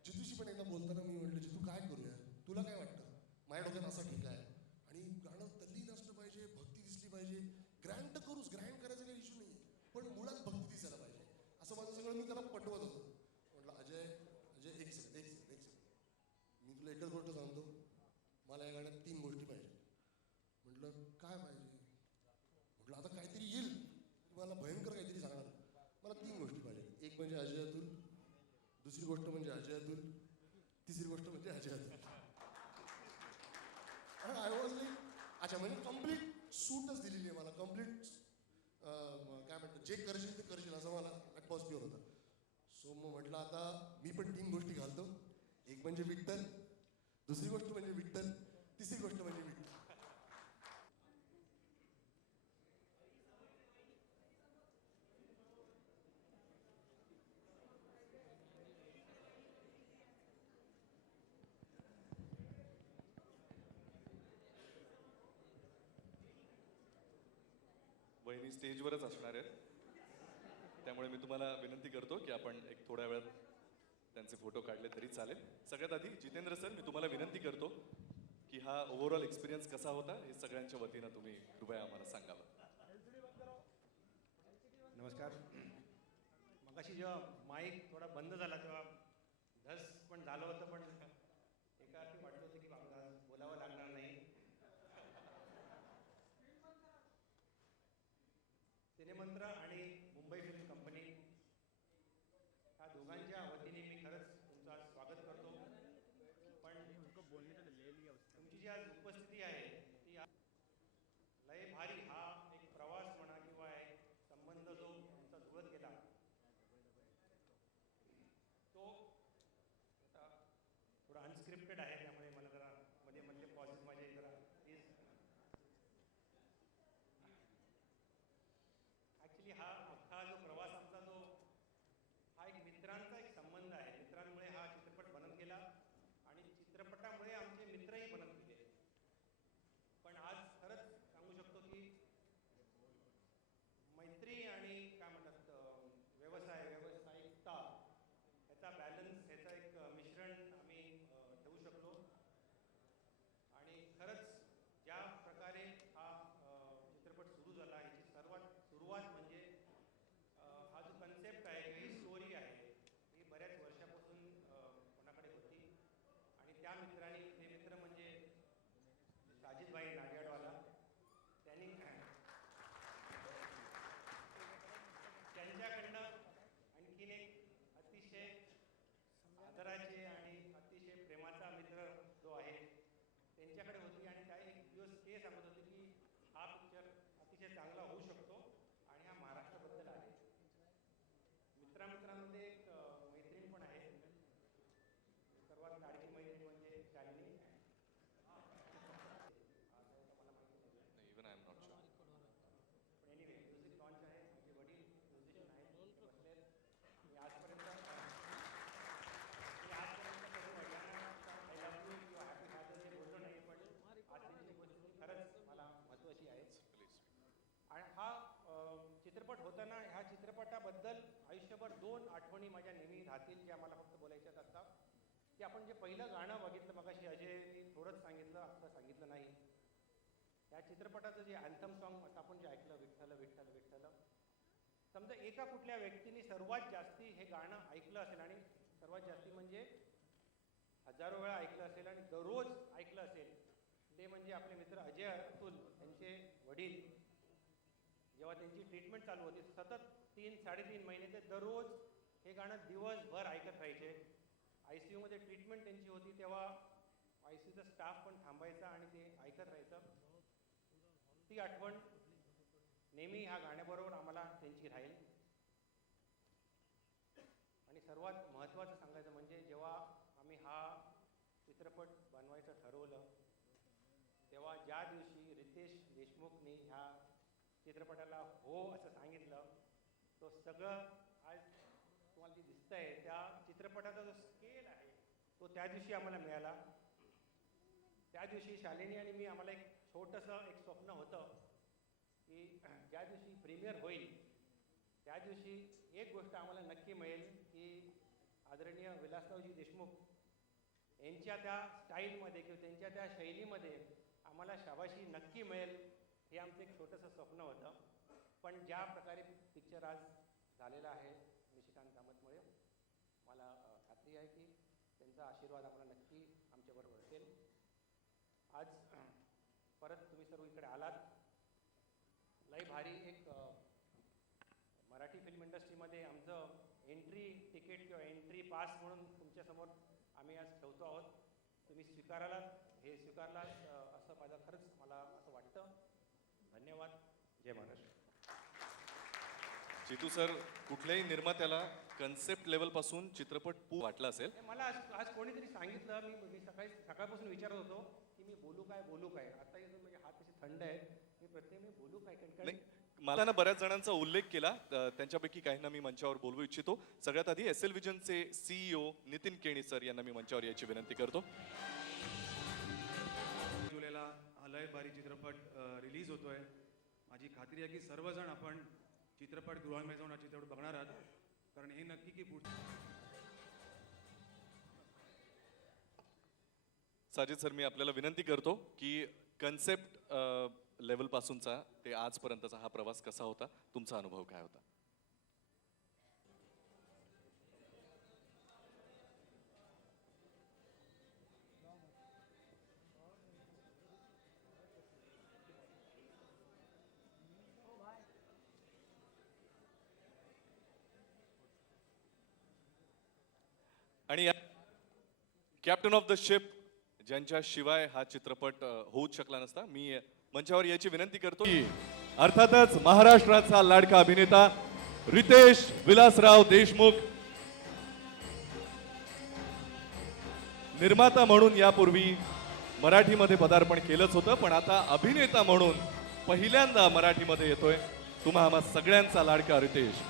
जितूशी पण एकदा बोलताना मी म्हटलं, जितू काय करूया, तुला काय वाटतं? माझ्या डोक्यात असा ठीक आहे आणि गाणं तल्लीन असलं पाहिजे, भक्ती दिसली पाहिजे. ग्रँड तर करूच, ग्रँड करायचा काही इश्यू नाही, पण मुळात भक्ती दिसायला पाहिजे असं माझं सगळं मी त्याला पटवत होतो. म्हटलं अजय एक सेकंड, मी तुला एकच गोष्ट सांगतो, मला या गाण्यात 3 गोष्टी पाहिजे. म्हटलं काय पाहिजे? म्हटलं आता काहीतरी येईल, तुम्हाला भयंकर काहीतरी सांगणार. मला 3 गोष्टी पाहिजे. एक म्हणजे अजय अतुल, दुसरी गोष्ट म्हणजे अजय अतुल, तिसरी गोष्ट म्हणजे Ajay Atul. I was like अच्छा, म्हणजे कम्प्लीट सूटच दिलेली आहे मला, कम्प्लीट काय म्हणतात, जे करशील ते करशील असं मला ॲटमॉस्फिअर होतं. सो मग म्हटलं आता मी पण 3 गोष्टी घालतो. एक म्हणजे विठ्ठल, दुसरी गोष्ट म्हणजे विठ्ठल, तिसरी गोष्ट म्हणजे विठ्ठल. वहिनी स्टेजवरच असणार आहेत, त्यामुळे मी तुम्हाला विनंती करतो की आपण एक थोड्या वेळात त्यांचे फोटो काढले तरी चालेल. सगळ्यात आधी जितेंद्र सर, मी तुम्हाला विनंती करतो की हा ओव्हरऑल एक्सपिरियन्स कसा होता हे सगळ्यांच्या वतीनं तुम्ही कृपया आम्हाला सांगावं. नमस्कार. मगाशी जेव्हा माईक थोडा बंद झाला तेव्हा धस पण झालं होतं, पण एका अर्थी वाटलं होतं की बाबा बोलावं लागणार नाही. सिनेमंत्र आणि मुंबई फिल्म कंपनी ह्या दोघांच्या वतीने मी खरंच तुमचं आज स्वागत करतो. पण तुमची जी आज उपस्थिती आहे ती लय भारी, हा एक प्रवास म्हणा किंवा एक संबंध जो तुमचा जुळत गेला तो आता थोडा अनस्क्रिप्टेड आहे, त्यामुळे मला जरा मध्ये मध्ये पॉझिटिव्ह माझे जरा प्लीज. ॲक्च्युली हा अख्खा जो प्रवास आमचा जो हा एक मित्रांचा एक संबंध आहे. मित्रांमुळे हा चित्रपट बनत गेला आणि चित्रपटामुळे आमचे मित्रही बनत गेले. पण आज खरंच सांगू शकतो की मैत्री आणि काय म्हणतात व्यावसायिकता ह्याचा बॅलन्स, ह्याचं एक मिश्रण आम्ही ठेवू शकलो. आणि खरंच ज्या प्रकारे हा चित्रपट सुरू झाला, ह्याची सुरुवात म्हणजे हा जो कन्सेप्ट आहे, ही स्टोरी आहे, ही बऱ्याच वर्षापासून कोणाकडे होती. आणि त्या मित्रांनी, ते मित्र म्हणजे साजिदभाई नाडियाडवाला, त्यांनी त्यांच्याकडनं आणखीन एक अतिशय आदराचे आणि अतिशय प्रेमाचा मित्र जो आहे त्यांच्याकडे होती. आणि त्या एक दिवस ते सांगत होते की हा पिक्चर अतिशय चांगला होऊ शकतो आणि हा महाराष्ट्राबद्दल आहे. मित्रांमध्ये एक मैत्रीण पण आहे, सर्वात लाडकी मैत्रीण म्हणजे Shalini. Even I am not sure. पण एनिवे म्युझिक लॉन्च आहे, माझे वडील म्युझिशियन आहेत, बसले. मी आजपर्यंत कधी वडिलांना आय लव्ह यू किंवा हॅपी फादर्स डे बोललो नाही, पण आज त्यांची उपस्थिती खरंच मला महत्त्वाची आहे. आणि हा चित्रपट होताना ह्या चित्रपटाबद्दल आयुष्यभर 2 आठवणी माझ्या नेहमी राहतील, ज्या मला फक्त बोलायच्यात आता. की आपण जे पहिलं गाणं बघितलं मगाशी अजयनी थोडंच सांगितलं, आता सांगितलं नाही. या चित्रपटाचं जे अँथम सॉन्ग आता आपण जे ऐकलं, विठ्ठल विठ्ठल विठ्ठल, समजा एका कुठल्या व्यक्तीने सर्वात जास्ती हे गाणं ऐकलं असेल, आणि सर्वात जास्ती म्हणजे हजारो वेळा ऐकलं असेल आणि दररोज ऐकलं असेल, ते म्हणजे आपले मित्र अजय अतुल यांचे वडील जेव्हा त्यांची ट्रीटमेंट चालू होती सतत 3-3.5 महिने ते दररोज हे गाणं दिवसभर ऐकत राहायचे. ICU मध्ये ट्रीटमेंट त्यांची होती तेव्हा ICUचा स्टाफ पण थांबायचा आणि ते ऐकत राहायचं. ती आठवण नेहमी ह्या गाण्याबरोबर आम्हाला त्यांची राहील. आणि सर्वात महत्त्वाचं सांगायचं म्हणजे जेव्हा आम्ही हा चित्रपट बनवायचं ठरवलं तेव्हा ज्या दिवशी रितेश देशमुखनी ह्या चित्रपटाला हो असं सांगितलं तो सगळं आज तुम्हाला जे दिसतंय त्या चित्रपटाचा जो स्केल आहे तो त्या दिवशी आम्हाला मिळाला. त्या दिवशी शालिनी आणि मी आम्हाला एक छोटंसं एक स्वप्न होतं की ज्या दिवशी प्रीमियर होईल त्या दिवशी एक गोष्ट आम्हाला नक्की मिळेल की आदरणीय विलासरावजी देशमुख यांच्या त्या स्टाईलमध्ये किंवा त्यांच्या त्या शैलीमध्ये आम्हाला शाबाशी नक्की मिळेल हे आमचं एक छोटंसं स्वप्न होतं. पण ज्या प्रकारे पिक्चर आज झालेला आहे निशिकांत कामतमुळे मला खात्री आहे की त्यांचा आशीर्वाद आम्हाला नक्की आमच्याबरोबर असेल. आज परत तुम्ही सर्व इकडे आलात. लई भारी एक मराठी फिल्म इंडस्ट्रीमध्ये आमचं एंट्री तिकीट किंवा एंट्री पास म्हणून तुमच्यासमोर आम्ही आज ठेवतो आहोत. तुम्ही हे स्वीकारलात असं माझं खरंच मला असं वाटतं. धन्यवाद. जय महाराष्ट्र. जितू सर, कुठल्याही निर्मात्याला कन्सेप्ट लेवल पासून चित्रपट वाटला असेल. मला आज कोणीतरी सांगितलं मी सकाळपासून विचारत होतो की मी बोलू काय. आता म्हणजे हात कसे थंड आहे मी प्रत्येक मी बोलू काय कारण मला ना बऱ्याच जणांचा उल्लेख केला त्यांच्यापैकी काहींना मी मंचावर बोलवू इच्छितो. सगळ्यात आधी SL विजनचे CEO नितीन केणी सर यांना मी मंचावर यायची विनंती करतो. जुलैला लय भारी चित्रपट रिलीज होतोय. माझी खात्री आहे की सर्वजण आपण चित्रपटगृहांमध्ये जाऊन हा चित्रपट बघणार आहात कारण हे नक्की की साजिद सर, मी आपल्याला विनंती करतो की कन्सेप्ट लेवल पासूनचा ते आजपर्यंतचा हा प्रवास कसा होता, तुमचा अनुभव काय होता? आणि कॅप्टन ऑफ द शिप ज्यांच्याशिवाय हा चित्रपट होऊच शकला नसता, मी मंचावर याची विनंती करतो. अर्थातच महाराष्ट्राचा लाडका अभिनेता रितेश विलासराव देशमुख, निर्माता म्हणून यापूर्वी मराठीमध्ये पदार्पण केलंच होतं, पण आता अभिनेता म्हणून पहिल्यांदा मराठीमध्ये येतोय. तुम्हा आम्हा सगळ्यांचा लाडका रितेश.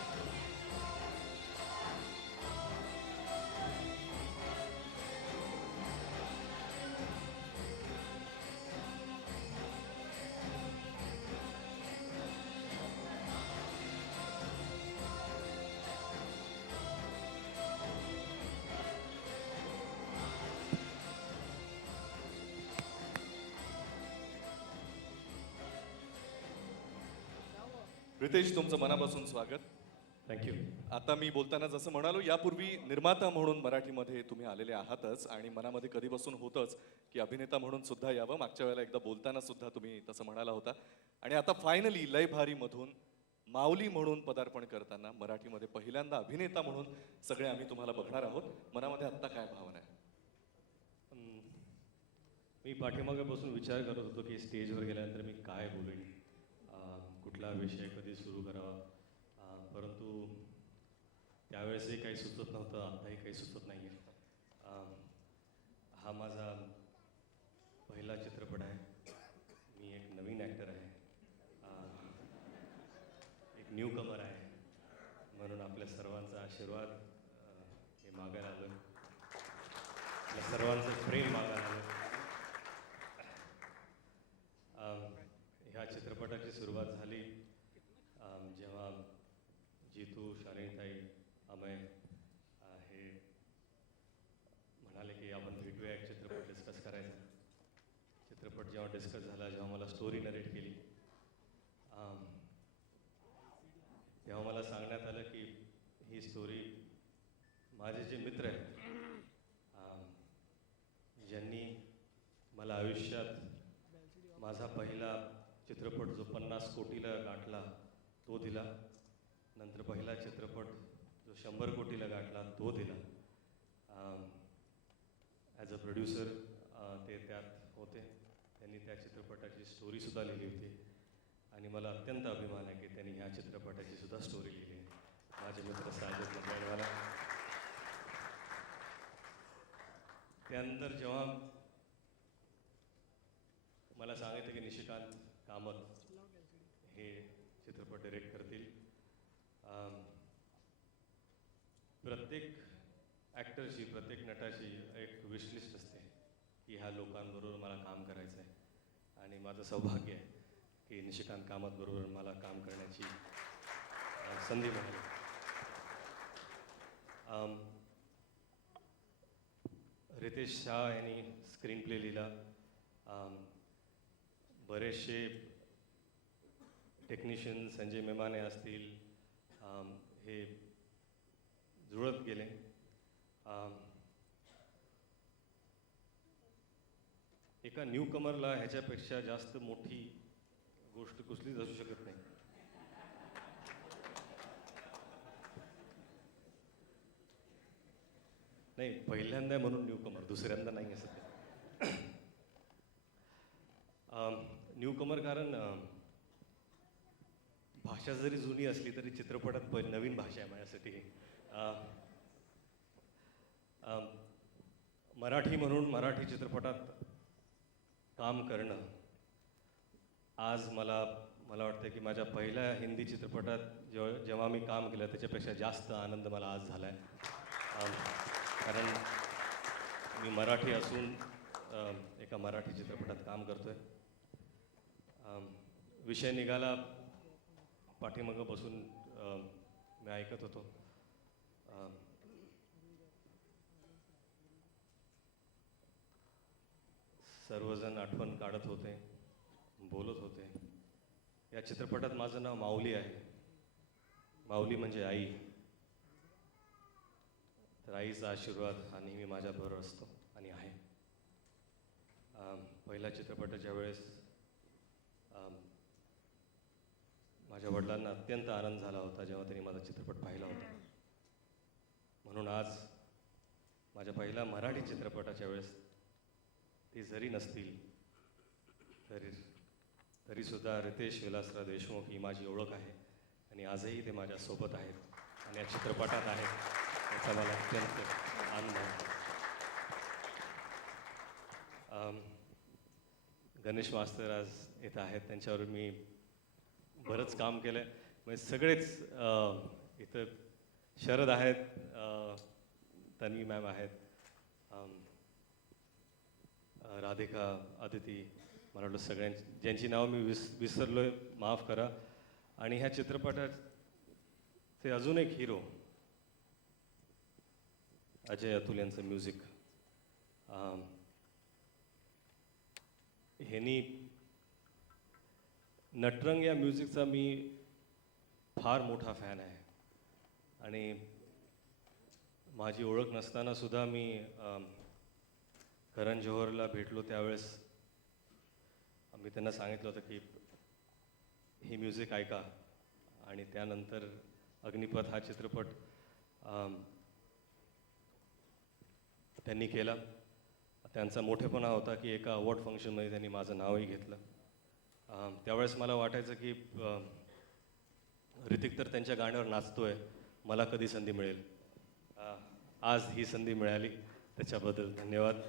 रितेश, तुमचं मनापासून स्वागत. थँक्यू. आता मी बोलताना जसं म्हणालो, यापूर्वी निर्माता म्हणून मराठीमध्ये तुम्ही आलेले आहातच आणि मनामध्ये कधीपासून होतंच की अभिनेता म्हणून सुद्धा यावं. मागच्या वेळेला एकदा बोलताना सुद्धा तुम्ही तसं म्हणाला होता. आणि आता फायनली लय भारी मधून माऊली म्हणून पदार्पण करताना मराठीमध्ये पहिल्यांदा अभिनेता म्हणून सगळे आम्ही तुम्हाला बघणार आहोत. मनामध्ये आत्ता काय भावना आहे? मी पाठीमागे बसून विचार करत होतो की स्टेजवर गेल्यानंतर मी काय बोलेन, कुठला विषय कधी सुरू करावा, परंतु त्यावेळेसही काही सुचत नव्हतं, आत्ताही काही सुचत नाही आहे. हा माझा पहिला चित्रपट आहे. मी एक नवीन ॲक्टर आहे, एक न्यू कमर आहे, म्हणून आपल्या सर्वांचा आशीर्वाद हे मागायला आलो, आपल्या सर्वांचं प्रेम मागायला आलो. ह्या चित्रपटाची सुरुवात झाली जेव्हा जितू, शालिनीताई, अमय हे म्हणाले की आपण भेटूया, एक चित्रपट डिस्कस करायचा. चित्रपट जेव्हा डिस्कस झाला, जेव्हा मला स्टोरी नरेट केली, तेव्हा मला सांगण्यात आलं की ही स्टोरी माझे जे मित्र आहेत, ज्यांनी मला आयुष्यात माझा पहिला चित्रपट जो 50 कोटीला गाठला तो दिला. नंतर पहिला चित्रपट जो 100 कोटीला गाठला तो दिला. ॲज अ प्रोड्युसर ते त्यात होते. त्यांनी त्या चित्रपटाची स्टोरीसुद्धा लिहिली होती आणि मला अत्यंत अभिमान आहे की त्यांनी ह्या चित्रपटाची सुद्धा स्टोरी लिहिली आहे. माझे मित्र साजिद मकवाणवाला. त्यानंतर जेव्हा मला सांगितलं की निशिकांत कामत हे चित्रपट डिरेक्ट करतील, प्रत्येक ॲक्टरची, प्रत्येक नटाची एक विशलिस्ट असते की ह्या लोकांबरोबर मला काम करायचं आहे आणि माझं सौभाग्य आहे की निशिकांत कामतबरोबर मला काम करण्याची संधी मिळाली. रितेश शाह यांनी स्क्रीन प्ले लिहिला. बरेचसे टेक्निशियन संजय मेमाने असतील हे जुळत गेले. एका न्यू कमरला ह्याच्यापेक्षा जास्त मोठी गोष्ट कुठलीच असू शकत नाही. नाही, पहिल्यांदा म्हणून न्यू कमर, दुसऱ्यांदा नाही असं ते. न्यू कमर कारण भाषा जरी जुनी असली तरी चित्रपटात नवीन भाषा आहे माझ्यासाठी. मराठी म्हणून मराठी चित्रपटात काम करणं आज मला वाटतं की माझ्या पहिल्या हिंदी चित्रपटात जेव्हा मी काम केलं त्याच्यापेक्षा जास्त आनंद मला आज झाला आहे. कारण मी मराठी असून एका मराठी चित्रपटात काम करतो आहे. विषय निघाला, पाठीमागं बसून मी ऐकत होतो. सर्वजण आठवण काढत होते, बोलत होते. या चित्रपटात माझं नाव माऊली आहे. माऊली म्हणजे आई. तर आईचा आशीर्वाद हा नेहमी माझ्याबरोबर असतो आणि आहे. पहिल्या चित्रपटाच्या वेळेस माझ्या वडिलांना अत्यंत आनंद झाला होता जेव्हा त्यांनी माझा चित्रपट पाहिला होता. म्हणून आज माझ्या पहिल्या मराठी चित्रपटाच्या वेळेस ते जरी नसतील तरीसुद्धा रितेश विलासराव देशमुख ही माझी ओळख आहे आणि आजही ते माझ्यासोबत आहेत आणि या चित्रपटात आहेत याचा मला अत्यंत आनंद आहे. गणेश मास्तर आज इथं आहेत, त्यांच्यावर मी बरंच काम केलं आहे. म्हणजे सगळेच इथं शरद आहेत, तन्वी मॅम आहेत, राधिका, अदिती, मला वाटतं ज्यांची नावं मी विसरलो आहे माफ करा. आणि ह्या चित्रपटाचे अजून एक हिरो अजय अतुल यांचं म्युझिक. ह्यांनी नटरंग या म्युझिकचा मी फार मोठा फॅन आहे आणि माझी ओळख नसताना सुद्धा मी करण जोहरला भेटलो त्यावेळेस मी त्यांना सांगितलं होतं की ही म्युझिक ऐका. आणि त्यानंतर अग्निपथ हा चित्रपट त्यांनी केला. त्यांचा मोठेपणा होता की एका अवॉर्ड फंक्शनमध्ये त्यांनी माझं नावही घेतलं. त्यावेळेस मला वाटायचं की ऋतिक तर त्यांच्या गाण्यावर नाचतोय, मला कधी संधी मिळेल. आज ही संधी मिळाली, त्याच्याबद्दल धन्यवाद.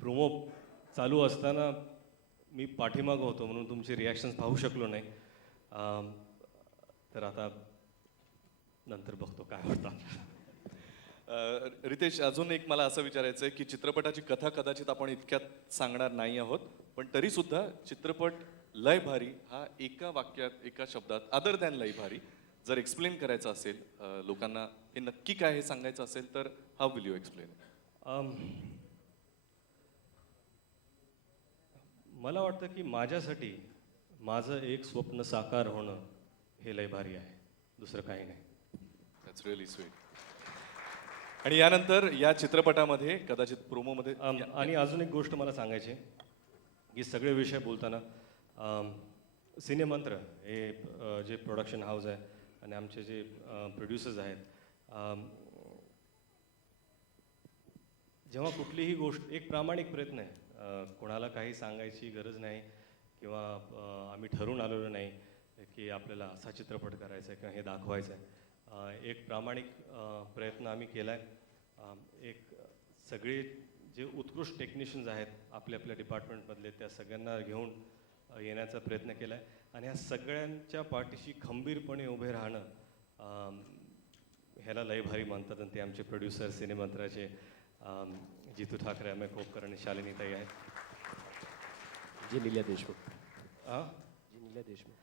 प्रोमो चालू असताना मी पाठीमागं होतो म्हणून तुमचे रिॲक्शन्स पाहू शकलो नाही. तर आता नंतर बघतो काय होतं. रितेश, अजून एक मला असं विचारायचं आहे की चित्रपटाची कथा कदाचित आपण इतक्यात सांगणार नाही आहोत, पण तरीसुद्धा चित्रपट लय भारी हा एका वाक्यात, एका शब्दात, अदर दॅन लय भारी जर एक्सप्लेन करायचं असेल लोकांना, हे नक्की काय हे सांगायचं असेल तर हाऊ विल यू एक्सप्लेन? मला वाटतं की माझ्यासाठी माझं एक स्वप्न साकार होणं हे लय भारी आहे, दुसरं काही नाही. That's really sweet. आणि यानंतर या चित्रपटामध्ये कदाचित प्रोमोमध्ये आणि अजून एक गोष्ट मला सांगायची, हे सगळे विषय बोलताना सिनेमंत्र हे जे प्रोडक्शन हाऊस आहे आणि आमचे जे प्रोड्युसर्स आहेत, जेव्हा कुठलीही गोष्ट एक प्रामाणिक प्रयत्न आहे, कोणाला काही सांगायची गरज नाही किंवा आम्ही ठरवून आलेलो नाही की आपल्याला असा चित्रपट करायचा आहे किंवा हे दाखवायचं आहे. एक प्रामाणिक प्रयत्न आम्ही केला आहे. एक सगळे जे उत्कृष्ट टेक्निशियन्स आहेत आपल्या आपल्या डिपार्टमेंटमधले, त्या सगळ्यांना घेऊन येण्याचा प्रयत्न केला आहे आणि ह्या सगळ्यांच्या पाठीशी खंबीरपणे उभे राहणं ह्याला लय भारी मानतात. आणि ते आमचे प्रोड्युसर सिनेमंत्राचे जितू ठाकरे, अमेय खोपकर आणि शालिनीताई आहेत. जिनिल्या देशमुख. हां, जिनिल्या देशमुख.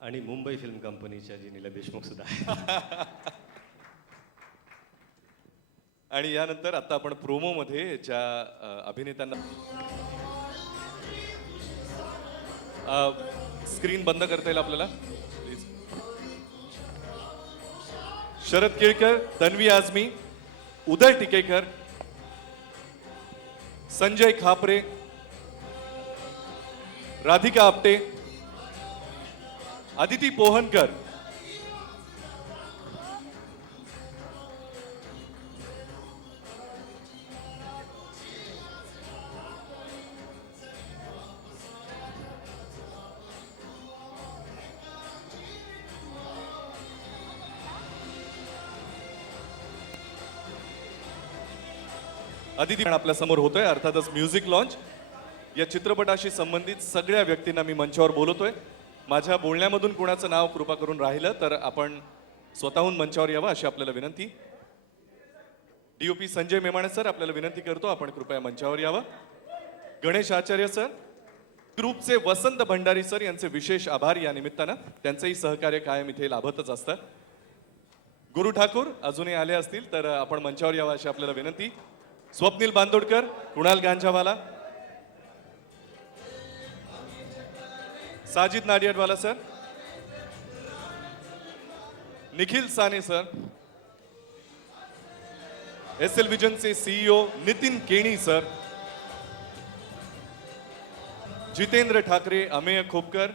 आणि मुंबई फिल्म कंपनीच्या जिनिल्या देशमुख सुद्धा आहेत. आणि यानंतर आता आपण प्रोमोमध्ये ज्या अभिनेत्यांना स्क्रीन बंद करता येईल आपल्याला प्लीज. शरद केळकर, तन्वी आझमी, उदय टिकेकर, संजय खापरे, राधिका आपटे, आदिती पोहनकर, आदिती आपल्या समोर होतोय. अर्थातच म्युझिक लॉन्च. या चित्रपटाशी संबंधित सगळ्या व्यक्तींना मी मंचावर बोलवतोय. माझ्या बोलण्यामधून कुणाचं नाव कृपा करून राहिलं तर आपण स्वतःहून मंचावर यावं अशी आपल्याला विनंती. DOP संजय मेमाणे सर, आपल्याला विनंती करतो आपण कृपया मंचावर यावं. गणेश आचार्य सर, ग्रुपचे वसंत भंडारी सर यांचे विशेष आभार. या निमित्तानं त्यांचंही सहकार्य कायम इथे लाभतच असतं. गुरु ठाकूर अजूनही आले असतील तर आपण मंचावर यावं अशी आपल्याला विनंती. Swapnil Bandodkar, Kunal Ganjawala, Sajid Nadiadwala sir, Nikhil Sane sir, SL विजनचे CEO नितीन केणी सर, जितेंद्र ठाकरे, अमेय खोपकर,